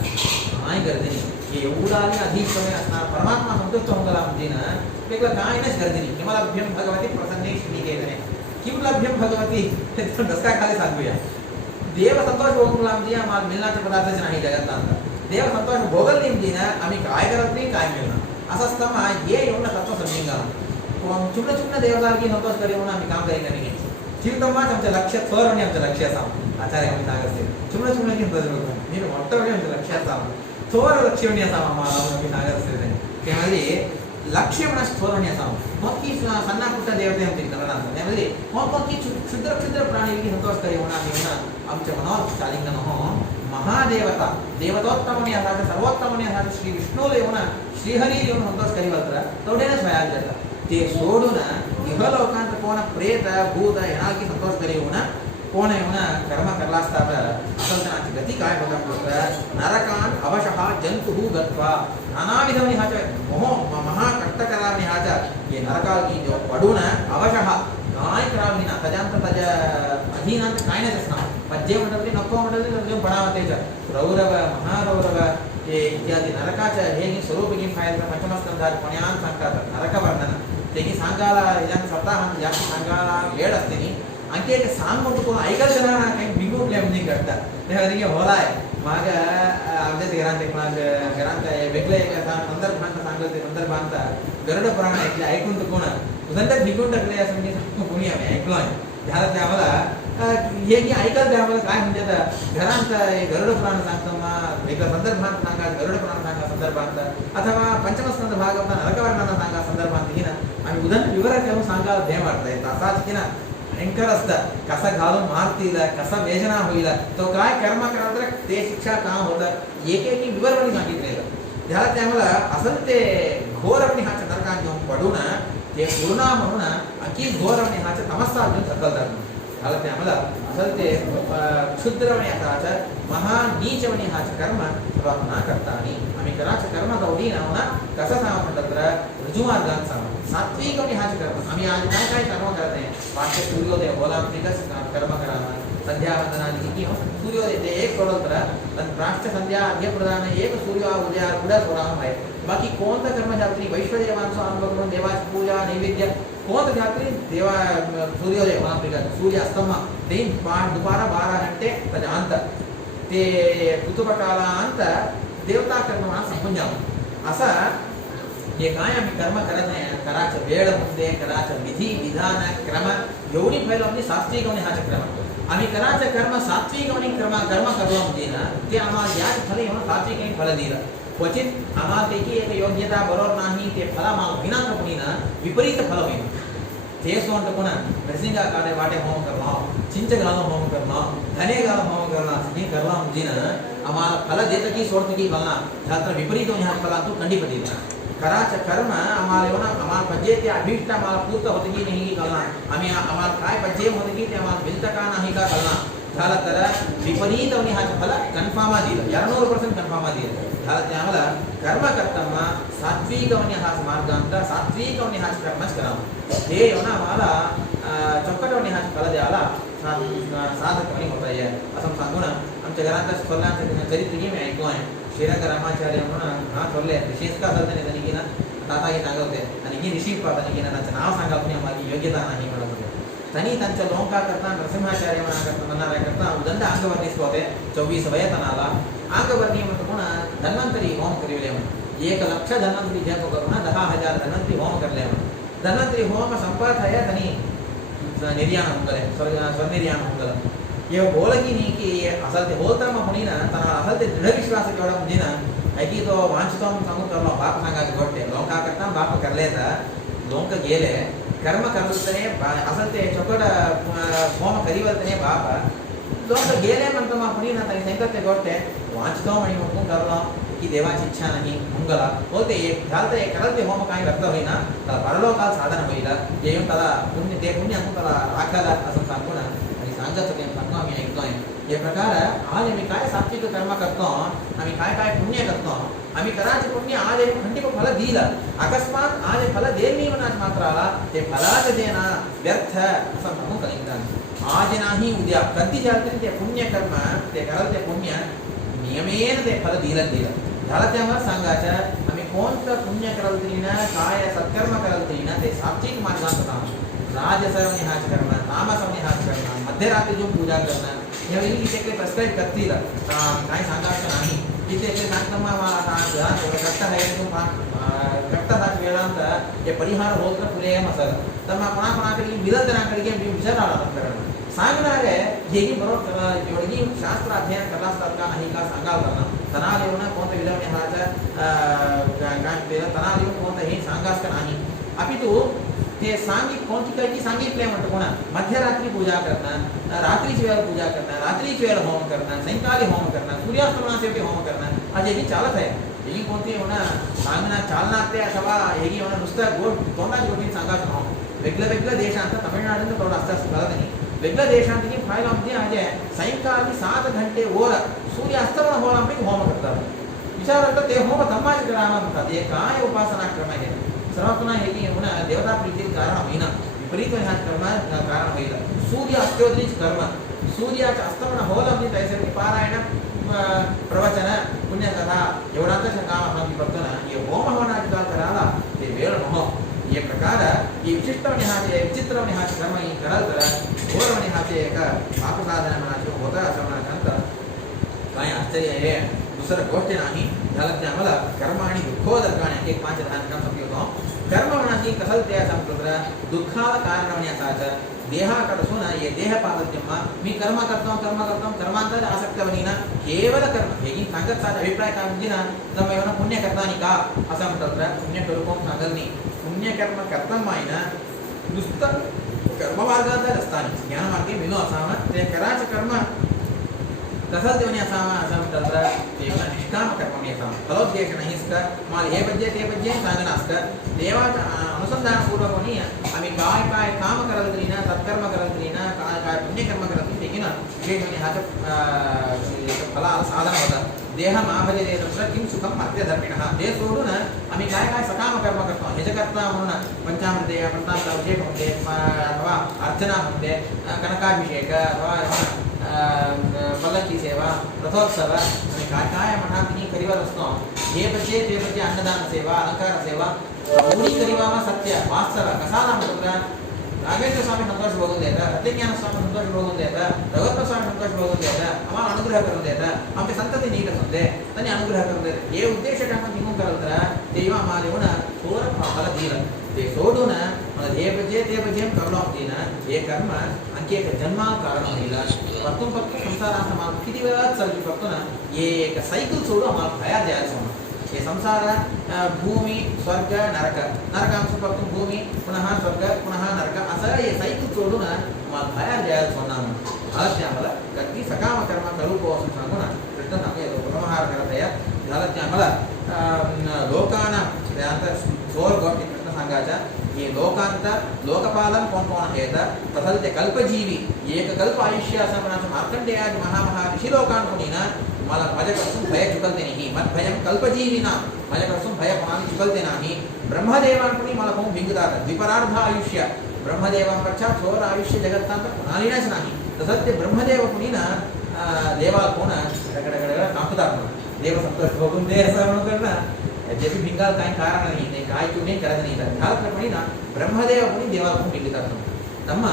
माय गर्दिनी ये एवढाने अधिक समय असणार परमात्मा संतुष्ट होगला म्हणजे ना एकला काय नस गर्दिनी किंवा लभ्यम भगवती प्रसन्ने श्रीकेतने किम लभ्यम भगवती दसका खाली सांगूया देव संतोष होगला म्हणजे आम्हाला मिळण्याचे पदार्थच नाही जगतात देव संतोष भोगल नाही म्हणजे ना आम्ही काय करत नाही काय मिळणार असं असताना ये एवढं तत्व समजून चुन्न देवतांची संतोष करी म्हणून आम्ही काम करीत नाही जीवतमाच आमच्या लक्षात फर आणि आमच्या लक्षात साम आचार्य आम्ही सांगत असते चुन्नची संतोष करतो मी मोठं म्हणजे आमच्या लक्षात साम थोर लक्षणीय असावा आम्हाला आम्ही सांगत असते त्यामध्ये लक्ष्यवण स्फोरणी असावं मग की सन्ना कुठं देवते आमची करणार त्यामध्ये मग की क्षुद्र प्राणी संतोष करी म्हणून आम्ही म्हणा आमच्या मनावर चालिंगन हो महादेवता देवतोत्तमनी असा सर्वोत्तमनी असा श्री विष्णूला येऊन श्रीहरी येऊन संतोष करी वळतात तेवढेच व्हायला जातात ते सोडून इहलोकांत कोण प्रेत भूत येणारी संतोष करी येऊन कोण येऊन कर्म करला असतात असलतनाची गती काय होता नरकान अवशः जंतु गत्वा नानाविधमनी हाच्या महाकष्टकरावनी हाच्या हे नरकाली जो पडून अवशः काय करावं ना त्याच्यानंतर त्याच्या अधीनांत काय नाही असणार पज्जे म्हणतात ते नको म्हणतात ते पडावं त्याच्या रौरव महारौरव हे इत्यादी नरकाच्या हे स्वरूप घेऊन पाहायचं पंचमस्कंधात कोण्यान सांगतात नरक वर्णन ते सांगायला ह्याच्यानं सप्ताहांत जास्त सांगायला वेळ असते नी आणखी एक सांग म्हणतो कोण ऐकत जरा काही बिंगुटले म्हणजे करतात ते होला आहे मग आमच्याच घरांत वेगळे संदर्भांत सांगत ते संदर्भांत गरुड पुराण ऐकले ऐकून तर कोण उदंड भिगून टाकले असं म्हणजे कोणी आम्ही ऐकलो आहे झालं ते आम्हाला हे की ऐकत ते आम्हाला काय म्हणजे घरांत गरुड पुराण सांगतो मग वेगळ्या संदर्भांत सांगा गरुड पुराण सांगा संदर्भांत अथवा पंचमस्कंद भागवत नरकवर्णन सांगा संदर्भांत की ना आम्ही उदंड विवरण करून सांगायला ध्येय वाटतंय तसाच की ना भयंकर असतं कसं घालून मारतील कसा वेदना होईल तो काय कर्म करा तर ते शिक्षा काम होतं एक विवरणी सांगितलेलं झालं त्यामुळे असं ते घोर आणि हाच्या नरकात घेऊन पडून ते पूर्ण म्हणून अकी घोर आणि हाच्या तमस्सा घेऊन सकलतात झालं त्यामुळे असं ते क्षुद्रवणी हाचा महानीचवणी हाचं कर्म सुरुवात न करता आणि आम्ही कराचं कर्म गौडी ना कसं सांगा म्हटलं तर ऋजुमार्गात सांगा सात्विक आणि हाच कर्म आम्ही आज काय कर्म करत आहे पाठ्य सूर्योदय बोला कर्म करावं संध्यावंदनादि किंवा सूर्योदय ते एक सोडलं तर प्राश्च संध्या अर्घ्यप्रदान एक सूर्य उदया पुढे सोडावं आहे बाकी कोणतं कर्मशास्त्री वैश्वदेवांचा अनुभव करून देवाची पूजा नैवेद्य कोणतं शास्त्री देवा सूर्योदय होणार सूर्य अस्तमा ते दुपारा 12 घंटे त्याच्या अंत ते ऋतुपकालांत देवता कर्म संपून जावं असं हे काय आम्ही कर्म करत नाही कराचं वेळ म्हणजे कराचं विधी विधान क्रम एवढी पहिलं म्हणजे सात्विक आणि हाच क्रम आम्ही कराचं कर्म सात्विक आणि कर्म करलो म्हणजे ना ते आम्हाला या फल येऊन सात्विक आणि फल दिलं क्वचित आम्हाला त्याची एक योग्यता बरोबर नाही ते फल आम्हाला विनापणी ना विपरीत फल होईल तेच म्हणतो पुन्हा नरसिंगा काढे वाटे होम करणं चिंच घालून होम करणं धने घालून होम करणं हे करला म्हणजे ना आम्हाला फल देतं की सोडतं की घालणार झालं विपरीत होऊन ह्या फला तू खंडीपती कराचं कर्म आम्हाला येऊन आम्हाला पज्जे ते अभीष्ट आम्हाला पूर्त होतं की नाही घालणार आम्ही आम्हाला काय पज्जे होतं की ते आम्हाला मिळतं का नाही का घालणार झालं तर विपरीत आणि हाच फल कन्फर्मा दिलं 200% कन्फर्मा दिलं झालं ते आम्हाला कर्म करताना सात्विक आणि हाच मार्गांत सात्विक आणि हाच कर्मच करावं हे येऊन आम्हाला चौकट आणि हाच फल द्यायला साधक नाही होता आहे असं सांगून आमच्या घरात थोरल्यांचं चरित्र मी ऐकू आहे श्रीरंग रामाचार्य म्हणून हा थोरले ऋषीच का असेल त्याने त्यांनी की ना ताता हे सांगत होते आणि ही ऋषी पाहताना की ना त्यांचं नाव सांगा तुम्ही आम्हाला योग्यता नाही म्हणत होते त्यांनी त्यांच्या लोंका करता नरसिंहाचार्य म्हणा करता म्हणणाऱ्या करता उदंड अंगवर्णीस होते 24 वयतनाला अंगवर्णी म्हणतो कोण धन्वंतरी होम करिवले म्हणून 1 लक्ष धन्वंतरी जप करून 10,000 धन्वंतरी होम करले म्हणून धन्वंतरी होम संपत है त्यांनी निर्याण होंगले स्वनिर्याण होंगल ये बोलगी नहीं कि असल ते बोलता म हुनी ना तना असल ते दृढ़ विश्वास के वडा मुझे ना है कि तो वांछितो हम सांगू कर लो बाप सांगा के गोटे लोका करता बाप कर लेता लोक गेले कर्म करतने असल ते चोकट होम करीवलतने बाप लोक गेले म्हणतो म हुनी ना तनी सांगते गोटे वांछितो मणी मुकू कर लो की देवाची इच्छा नाही मंगला बोलते एक झालते एक करते होम काही व्यक्त होईना तर परलोकाल साधन होईला येऊन त्याला पुण्य ते पुण्य आपण त्याला राखायला असं सांगू ना आणि सांगत होते सांगू आम्ही ऐकतोय ये प्रकार आज आम्ही काय सात्विक कर्म करतो आम्ही काय काय पुण्य करतो आम्ही करायचे पुण्य आज एक खंडित फल दिलं अकस्मात आज फल देईल नाही म्हणत मात्र आला ते फलाच देना व्यर्थ असं सांगू कलिंगन आज नाही उद्या कधी झालं ते पुण्य कर्म ते कराल ते पुण्य नियमेन ते फल दिलं झालं त्यामुळे सांगायचं आम्ही कोणतं पुण्य कराल तरी ना काय सत्कर्म कराल तरी ना ते सात्विक मार्गात होता राजसवने हाच करना तामसवने हाच करना मध्यरात्री जो पूजा करना हे इथे काही प्रेस्क्राइब करतील काय सांगायचं नाही इथे ते सांगतं मग करता आहे करता दाख वेळांत हे परिहार होत पुरे मसल तर मग कोणाकोणाकडे विरंजनाकडे विचारायला करणं सांगणार आहे हेही बरोबर एवढी शास्त्र अध्ययन करला असतात का नाही का सांगावं ना तणाव येऊन कोणतं विलंब हाचं काय तणाव येऊन कोणतं हे सांगाच का नाही अपितु ते सांगी कोणती काही सांगितले म्हणतो कोणा मध्यरात्री पूजा करणार रात्रीची वेळ पूजा करणार रात्रीची वेळ होम करणार सायंकाळी होम करणार सूर्यास्तमनाचे होम करणार आज हे चालत आहे हे कोणती होणार सांगणार चालणार ते अथवा हे होणार नुसतं तोंडाची गोष्टी सांगायचं वेगळ्या देशांत तमिळनाडून थोडं असतं कळत नाही वेगळ्या देशांत फायदा म्हणजे आहे सायंकाळी 7 घंटे वर सूर्यास्तमन होण्यापैकी होम करतात विचार ते होम तमाशे करावा म्हणतात हे काय उपासना क्रम आहे सर्वपुन्हा हे की पुन्हा देवता प्रीतीचं कारण होईना विपरीत ह्या कर्माचं कारण होईल सूर्य अस्त्योदरीच कर्म सूर्याचं अस्तमन होलं म्हणजे त्यासाठी पारायण प्रवचन पुण्यकथा एवढाच काम आम्ही बघतो ना हे होम होण्याचा करायला ते वेळ नव्ह ये प्रकार ये विशिष्टवणे हाचे विचित्रवणे हाचे कर्म ही कराल तर घोरवणे हाचे एक पापसाधन म्हणायचं होतं असं म्हणायचं काय आश्चर्य आहे दुसरं गोष्ट नाही झालं ते आम्हाला कर्म आणि दुःखोदरकाने एक 5 काम समजतो कर्म म्हणाची कसं ते संप्रदाय दुःखाला कारण होण्याचा देहाकडसून ये देह पादत्यम्मा मी कर्म करतो कर्मांतर आसक्तवनी ना केवळ कर्म हे सांगत साधा अभिप्राय काय म्हणजे ना तर एवढा पुण्य करता नाही का असं म्हणतात पुण्य करू कोण सांगल नाही पुण्य कर्म करता मायना नुसतं कर्ममार्गाचा रस्ता नाही ज्ञानमार्गे मिळू असावं ते करायचं कर्म तसंच देवनी असावा असं म्हणतात ते निष्काम कर्म असावं फलोद्देश नाही असतं मला हे पाहिजे ते पाहिजे सांगणं असतं देवाच्या अनुसंधानपूर्वक आम्ही काय काय काम कराल तरी ना सत्कर्म कराल तरी ना काय काय पुण्यकर्म कराल तरी ते ना विशेष ह्याचं फलाला साधन होतं देह महाभजे तत्र किं सुखम मर्त्यधर्मिणः ते सोडून आम्ही काय काय सकाम कर्म करतो ह्याच्याकरता म्हणून पंचामृते अभिषेक होते अथवा अर्चना होते कनकाभिषेक अथवा पल्लकी सेवा रथोत्सव आणि काय काय म्हणा तुम्ही करीवर असतो हे म्हणजे ते म्हणजे अन्नदान सेवा अलंकार सेवा कोणी करीवा सत्य वास्तव कसा म्हणतो राघवेंद्र स्वामी संतोष बघून देता रत्नज्ञान स्वामी संतोष बघून देता रघुत्व स्वामी संतोष बघून देता आम्हाला अनुग्रह करून देता आमचे संतती नीट असते त्यांनी अनुग्रह करून देता हे उद्देश आपण निघून करत तेव्हा आम्हाला येऊन थोर फल दिलं ते सोडून मला हे पाहिजे ते पाहिजे करलो होती ना हे कर्म आणखी एक जन्मा कारण होईल परतून फक्त संसारात आम्हाला किती वेळात चालू करतो ना हे एक सायकल सोडून आम्हाला भया द्यायचं म्हणून ये संसार भूमि स्वर्ग नरक नरकांश फक्त भूमि पुनः स्वर्ग पुनः नरक असं हे सायकल सोडून मला भया द्यायचं म्हणून आज ते आम्हाला कधी सकाम कर्म करू को असं सांगू ना कृष्ण सांगू येतो पुनर्हार करत आहे झालं ते आम्हाला लोकांना त्यानंतर सोर गोष्टी कृष्ण सांगायचा ये लोकांत लोकपालन कोण कोण आहेत तसंच ते कल्पजीवी एक कल्प आयुष्य असं म्हणायचं मार्कंडेयाज महामहा ऋषी लोकांकडून ना मला माझ्यापासून भय चुकलते नाही मत भयम कल्पजीवी ना माझ्यापासून भय कोणाला चुकलते नाही ब्रह्मदेवांकडून मला खूप भिंगतात द्विपरार्ध आयुष्य ब्रह्मदेवांपेक्षा थोर आयुष्य जगतांत कोणालीच नाही तसंच ते ब्रह्मदेव कुणीन देवाला कोण गडगडगड कापतात म्हणून देव संतोष बघून ते असं म्हणून करणं जे बी भिंगाल काही कारण नाही ते काय तुम्ही करत नाही ध्यालप्रमाणे ना ब्रह्मदेव कुणी देवाला कोण भिंगतात ನಮ್ಮ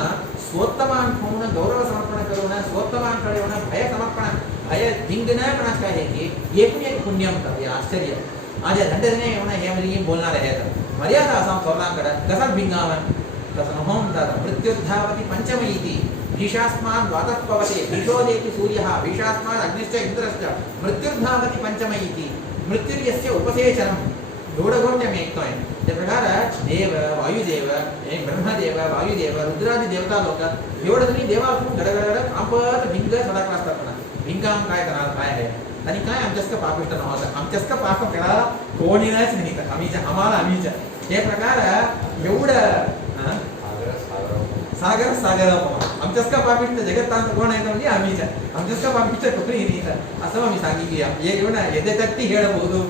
ಸ್ವೋತ್ತಮಾನ್ ಗೌರವ ಸಮರ್ಪಣೆ करून स्वोत्तमांकडे होणं भय समर्पण भय धिंगणं पण असं आहे की एकूण एक पुण्यम करते आश्चर्य माझ्या धंद्याने येऊन हे म्हणजे बोलणार आहेत मर्यादा असा सोलांकडे कसा भिंगावन तसं म्हणतात मृत्युद्धावती पंचमयीती भीषास्मान् वातत्ववते भीषोदेति सूर्यः भीषास्मान् अग्निश्च इन्द्रश्च मृत्युर्धावति पंचमयीति मृत्युर्यस्य उपसेचनम् एवढं गोष्ट आम्ही ऐकतोय त्या प्रकार देव वायुदेव ब्रह्मदेव वायुदेव रुद्रादी देवता लोक एवढं तरी देवा गडगड कापत भिंग सदा असतात म्हणा भिंगाम काय करणार काय आहे आणि काय आमच्यास्क पापिष्ट नव्हतं आमच्यास्क पाप करायला कोणीच नाही आम्हाला आम्हीच हे प्रकार एवढं सागर सागर आमच्यास्क पापिष्ट जगतांत कोण आहे म्हणजे आम्हीच आमच्यास्क पापिष्ट कुठे नाही असं आम्ही सांगितलं हे घेऊन येते तट्टी ಹೇಳಬಹುದು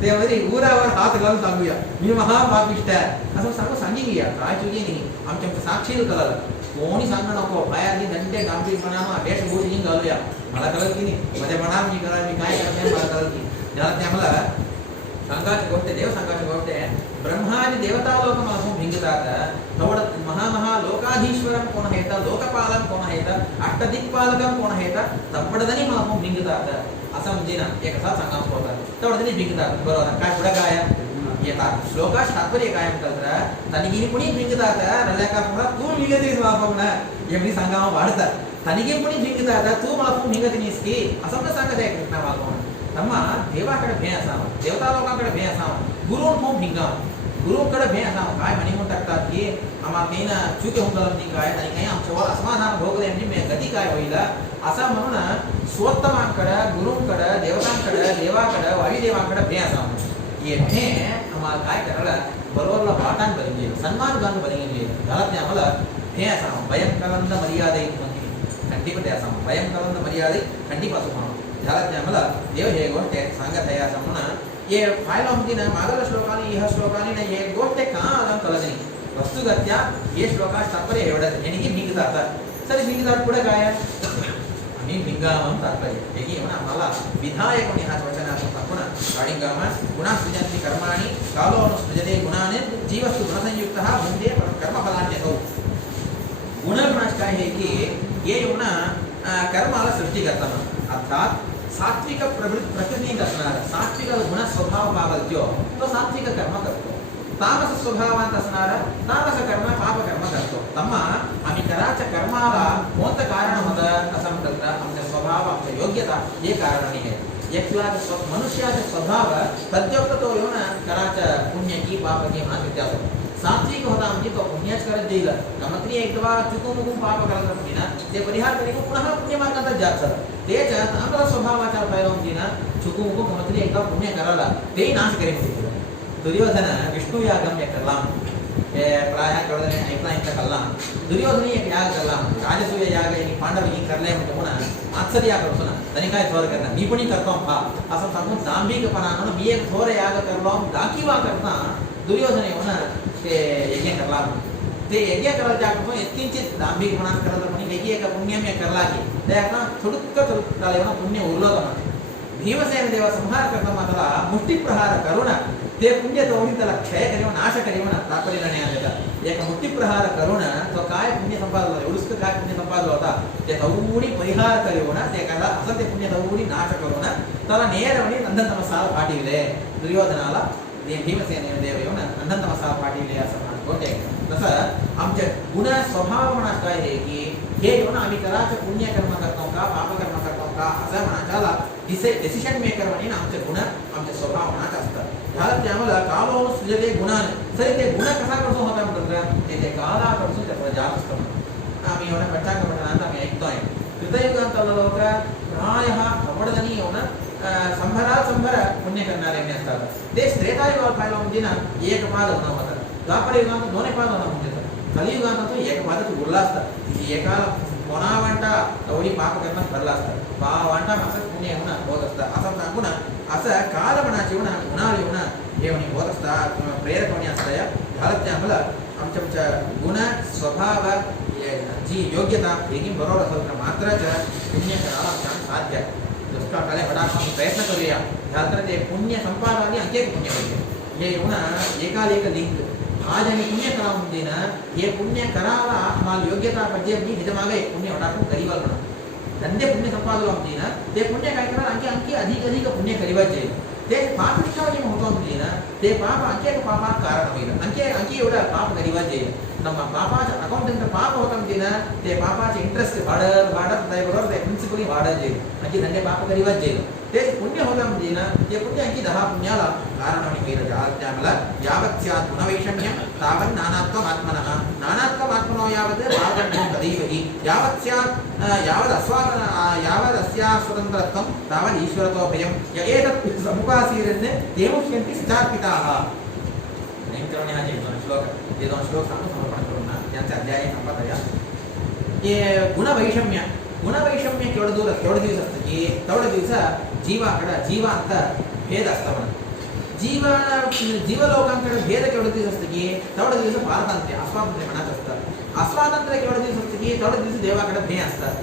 ते म्हणजे ಊರಾवर हात घालून सांगूया मी महापापिष्ट आहे असं सांगितलं काय चुकी नाही आमच्या साक्षीला कळलं कोणी सांगणं नको बाहेर घंटे गांभीरपणानं वेशभूषा ही घालूया मला कळत की नाही मध्ये म्हणा मी करा मी काय करते मला कळत की त्याला ते आम्हाला सांगायची गोष्ट देव सांगायची गोष्ट आहे ब्रह्मादी देवता लोक मला भिंगतात थोडं महामहा लोकाधीश्वरम कोण आहेत लोकपालन कोण आहेत अष्टदिक्पालकम कोण आहेत तपडदनी मला भिंगतात असं म्हणजे ना एक असा सांगायचं होतं तेवढं भिंगतात बरोबर काय पुढे काय येतात श्लोकाश तात्पर्य काय म्हणतात तनिगिनी कुणी भिंगतात रल्याका पुढे तू भिंगतीस बाबा एवढी सांगावं वाढतात तनिगी कुणी भिंगतात तू मला तू भिंगतीस की असं पण सांगत आहे कृष्णा बाबा ನಮ್ಮ ದೇವಾಕಡೆ ಭೇ ಅಸಾವ ದೇವತಾ ಲೋಕಾकडे ಭೇ ಅಸಾವ गुरु होम भिंगाव गुरुकडे भे असाव काय म्हणे म्हणून टाकतात की आम्हाला काही ना चुके होऊन जातात नाही काय आणि काही आमच्यावर असमाधान भोगले म्हणजे गती काय होईल असं म्हणून स्वोत्तमांकडे गुरुंकडे देवतांकडे देवाकडे वायुदेवांकडे भे असाव हे भे आम्हाला काय करायला बरोबरला वाटान बदलली सन्मान गान बदलली झाला ते आम्हाला भे असाव भयंकरंद मर्यादे खंडीपते असाव भयंकरंद मर्यादे खंडीपासून झाला ते आम्हाला देव हे गोष्ट सांगत आहे असं म्हणून हे फायला म्हणजे ना मागला श्लोकाने ह्या श्लोकाने ना हे गोष्ट का आलं कळत नाही वस्तुगत्या हे श्लोकात तात्पर्य एवढंच यांनी भिंगतात सर भिंगतात पुढे काय आम्ही भिंगामन तात्पर्य हे की म्हणा आम्हाला विधायक म्हणे हा वचन आपण आपण गाडिंगाम गुणा सृजन्ति कर्माणि कालो अनुसृजते गुणाने जीवस्तु गुणसंयुक्त हा भुंते कर्मफलान्यतो गुणगुणाच काय आहे की हे म्हणा कर्माला सृष्टी करताना अर्थात सात्विक प्रकृती असणार सात्विक गुण स्वभाव पावलतो तो सात्विक कर्म करतो तामस स्वभावांत असणारा तामस कर्म पाप कर्म करतो तಮ್ಮ आम्ही कराच्या कर्माला कोणतं कारण होतं असं म्हणतात आमचा स्वभाव आमच्या योग्यता हे कारण आहे एकला मनुष्याचा स्वभाव प्रत्येक तो येऊन कराच्या पुण्य की पाप की म्हणा व्यत्यास सात्विक होता म्हणजे तो पुण्याच करत जाईल गमत्री एकदा चुकून पाप करत असते ना ते परिहार करी पुन्हा पुण्य मार्गात जात तेच आपला स्वभावाचा फायदा म्हणजे ना चुकून गमत्री एकदा पुण्य करायला ते नाश करेल दुर्योधन विष्णु यागम करला प्राय कळदने ऐकला इंत कल्ला दुर्योधन एक याग करला राजसूय याग यांनी पांडव ही करले म्हणजे म्हणा आत्सर्य याग करतो ना त्यांनी काय थोर करणार मी पण करतो पा असं सांगून दांभिकपणानं मी एक थोर याग करलो दाखिवा करता दुर्योधन येऊन ते यज्ञ करला ते यज्ञ करायला जागतो यत्किंचित दांभिकपणा करत पण यज्ञ एका पुण्यम्य करला की त्या थोडक्क त्याला पुण्य उरलं म्हणा भीमसेन देवा संहार करता मात्र मुष्टिप्रहार करून ते पुण्य तोडी त्याला क्षय करीवन नाश करीवन तात्पर्य देतात एक मुष्टिप्रहार करून तो काय पुण्य संपादला एवढंच काय पुण्य संपादला होता ते तवडी परिहार करीवन ते काय असं ते पुण्य तवडी नाश करून त्याला ನೇರವಾಗಿ ನಂದನ ಸಾಲ ಪಾಠವಿದೆ दुर्योधनाला भीमसेन देव येऊन अनंत मसाला पाठवले असं म्हणते तसं आमचे गुण स्वभाव म्हणा काय आहे की हे येऊन आम्ही कराचं पुण्य कर्म करतो का पाप कर्म करतो का असं म्हणायला डिसिजन मेकर म्हणून आमचे गुण आमचे स्वभाव म्हणाच असतात झालं ते आम्हाला कालो सृजते गुणाने सरी ते गुण कसा कडसून होता म्हणतात ते कालाकडसून त्याचा जात असतं आम्ही एवढ्या पट्टाक म्हणतात आम्ही ऐकतोय कृतयुगांत लोक प्रायः आवडदनी येऊन संभर पुण्य करणारे असतात ते त्रेतायुगात पाहिलं म्हणजे ना एक पाद होता द्वापर युगात दोन पाद होता म्हणजे कलियुगात तो एक पादच उरला असतात एका कोणा वांटा एवढी पाप करणं ठरला असतात वांटा असं पुण्य येऊन होत असतात असं सांगून असं कालमनाचे येऊन गुणाल येऊन हे म्हणे होत असतात किंवा प्रेरक म्हणे असतं झालं ते आम्हाला आमच्या गुण स्वभाव जी योग्यता ಹೇಗೆ ಬರೋರ ಸ್ವಲ್ಪ ಮಾತ್ರ ಪುಣ್ಯ करायला साध्य दुष्काळ काळे वडापाव प्रयत्न करूया ह्यातर ते पुण्य संपादनाने अंके पुण्य होते हे येऊन एकालिक लिंक आज आणि पुण्य करा म्हणजे ना हे पुण्य करायला आम्हाला योग्यता पाहिजे मी ह्याच्यामागे पुण्य वडापाव करीवाल म्हणा धंदे पुण्य संपादन म्हणजे ना ते पुण्य काय करा अंके अंकी अधिक पुण्य करीवायचे ते पापिष्ठावजी होतो म्हणजे ना ते पाप अंके पापात कारण होईल अंकी एवढा पाप करीवायचे ನಮ್ಮ ಪಾಪಾಚ ಅಕೌಂಟಿಂದ ಪಾಪ ಹೋಗ್ತಂತಿನ ते पापाचे इंटरेस्ट वाढत बरोबर ते प्रिन्सिपली वाढत जाईल आणखी धंदे पाप करीवाच जाईल ते पुण्य होतं म्हणजे ना ते पुण्य आणखी 10 पुण्याला कारण आणि होईल त्यामुळे यावत् स्यात् गुणवैषम्यं तावत् नानात्वम् आत्मनः नानात्वम् आत्मनो यावत् पारतन्यं तदैवहि यावत् स्यात् यावत् अस्या स्वतन्त्रत्वं तावत् ईश्वरतोभयं य एतत् समुपासीरन् देमुष्यन्ति सचार्पिताः नेमकरणे हा श्लोक ये दोन श्लोक सांगू समर्पण करून ना त्यांचा अध्याय संपतया ये गुणवैषम्य केवढ दिवस असतं की तेवढे दिवस जीव ಅಂತ भेद असतं म्हणा जीव लोकांकडे भेद केवढे दिवस असतं की तेवढे दिवस स्वातंत्र्य म्हणत असतं अस्वातंत्र्य केवढे दिवस असतं की तेवढे दिवस देवाकडे भे असतात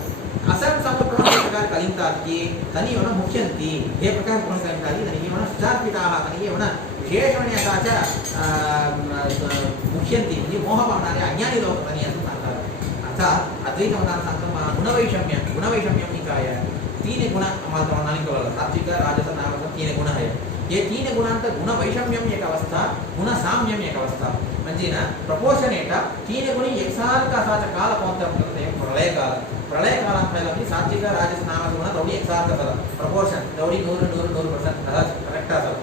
असं संपूर्ण प्रकार कलिंतात की तनी होणं मुख्यंती हे प्रकार कोण कलिंतात तनी होणं सुचार्पिताः तनी होणं विशेषणे असाच्या मुख्यंती म्हणजे मोह पावणारे अज्ञानी लोक तनी असं सांगतात आता अद्वैत मतांत सांगतो गुणवैषम्य ही काय आहे 3 गुण आम्हाला म्हणाले कळलं सात्विक राजस तामस 3 गुण आहेत हे 3 गुणांत गुणवैषम्यम एक अवस्था गुणसाम्यम एक अवस्था म्हणजे ना प्रपोर्शनेट 3 गुणी एकसारखा असाचा काल कोणता म्हणतात प्रलय काल ಅಂತ ಹೇಳೋದು ಸಾತ್ವಿಕ ರಾಜಸ ತಾಮಸ ಗುಣ ತೌಡಿ एकसारखा झाला प्रपोर्शन तौडी 100% करेक्ट असतो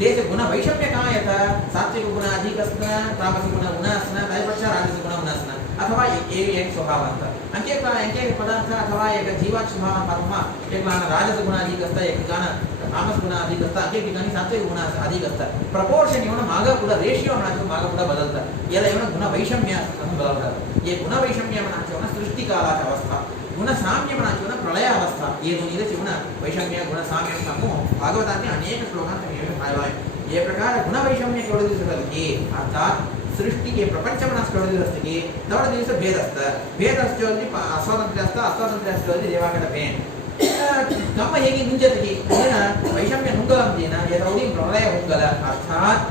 तेच गुण वैषम्य काय येतं सात्विक गुण अधिक असणं तामस गुण उण असणं त्यापेक्षा राजस गुण उण असणं अथवा एक स्वभाव असतात आणखी एक पदार्थ अथवा एक जीवात स्वभावापासून एक राजस गुण अधिक असतं एक ठिकाण तामस गुण अधिक असतात आणखी ठिकाणी सात्विक गुण अधिक असतात प्रपोर्शन येऊन मागं पुढं रेशिओ म्हणायचं मागं पुढं बदलतात याला येऊन गुण वैषम्य असं बदलतात हे गुण वैषम्य म्हणायचं सृष्टिकालाची अवस्था गुणसाम्य म्हणायची प्रलय अवस्था ये दोन्ही जीवन वैषम्य गुणसाम्य सांगू भागवताने अनेक श्लोकांत पाहिलं आहे ये प्रकार गुणवैषम्य केवढे दिवस असतात की अर्थात सृष्टी हे प्रपंच मनास केवढे दिवस असते की तेवढे दिवस भेद असतं भेद असतो अस्वातंत्र्य असतं अस्वातंत्र्य असतो देवाकडे भेद ನಮ್ಮ ಹೇಗೆ ಮುಂಜಾನೆ ವೈಷಮ್ಯ ಹುಂಗಲ ಮುಂದಿನ ಯಥೌಡಿ ಪ್ರಳಯ ಹುಂಗಲ ಅರ್ಥಾತ್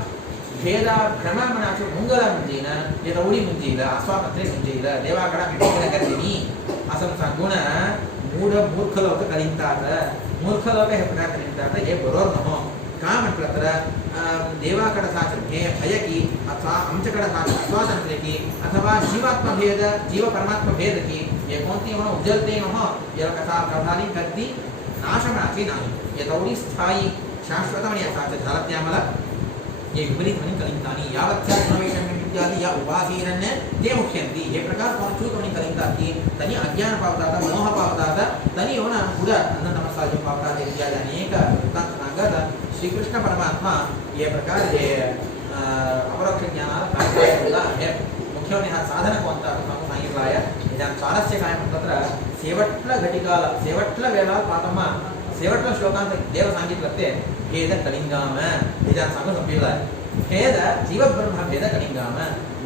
ಭೇದ ಭ್ರಮ ಮನಾಚು ಹುಂಗಲ ಮುಂದಿನ ಯಥೌಡಿ ಮುಂಜಿಲ್ಲ अस्वातंत्र्य ಮುಂಜಿಲ್ಲ ದೇವಾಗಡ ಮಿಟ್ಟಿನ ಕರ್ದಿನಿ असंसा गुण मूढ मूर्ख लोक कलिंतात मूर्ख लोक हे प्रकार कलिंतात हे बरोबर नहो का म्हटलं तर देवाकडे साच हे भय की अथवा आमच्याकडे साच स्वातंत्र्य की अथवा जीवात्म भेद जीव परमात्मा भेद की हे कोणती म्हणून उजलते नहो याला कथाली कधी नाशमनाची नाही हे तेवढी स्थायी शाश्वत आणि असाच झालं त्यामुळे हे विपरीत म्हणून कलिंतानी यावत्या गुणवैषम्य इत्यादी या उपासीरण्य ते मुख्यंती हे प्रकार कोण चूकवणी कलिंतात की तनी अज्ञान पावतात मोह पावतात तनी होना पुढे अन्नतमसाजी पावतात इत्यादी अनेक वृत्तांत सांगत श्रीकृष्ण परमात्मा हे प्रकार हे अपरोक्ष ज्ञानाला काय आहे मुख्यवणी हा साधन कोणता सांगून सांगितलं आहे याच्यात स्वारस्य काय म्हणतात तर शेवटला घटिकाला शेवटला वेळा पाठमा शेवटला श्लोकांत देव सांगितलं ते भेद कलिंगाम याच्यात सांगून संपलेलं आहे भेद जीवब्रह्म भेद कलिंगाम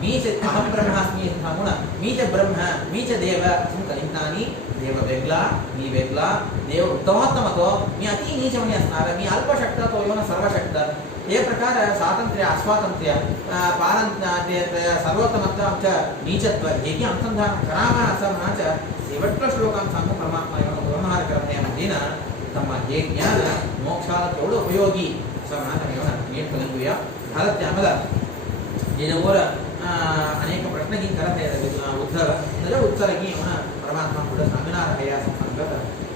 मीच अहम ब्रह्मास्मी सांगून मीच ब्रह्म मीच देव असं कलिंगानी देव वेगळा मी वेगळा देव उत्तमोत्तम तो मी अति नीचवणी असणार मी अल्पशक्त तो येऊन सर्वशक्त हे प्रकार स्वातंत्र्य अस्वातंत्र्य सर्वोत्तमत्व आमच्या नीचत्व हे की अनुसंधान करावा असं म्हणायचं शेवटच्या श्लोकांत सांगू परमात्मा येऊन व्यवहार करण्यामध्ये ना तಮ್ಮ हे ज्ञान मोक्षाला तेवढं उपयोगी असं म्हणायचं येऊन नीट कलिंगूया झालं त्यामुळे याच्यावर अनेक प्रश्न घेऊन करत आहे उत्तर त्याच्या उत्तर घेऊन येऊन परमात्मा पुढे सांगणार आहे असं सांगत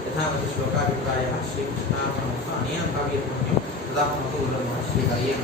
यथामती श्लोकाभिप्राय श्रीकृष्णार्पणमस्तु अनेन भावी तदा श्रीकार्ये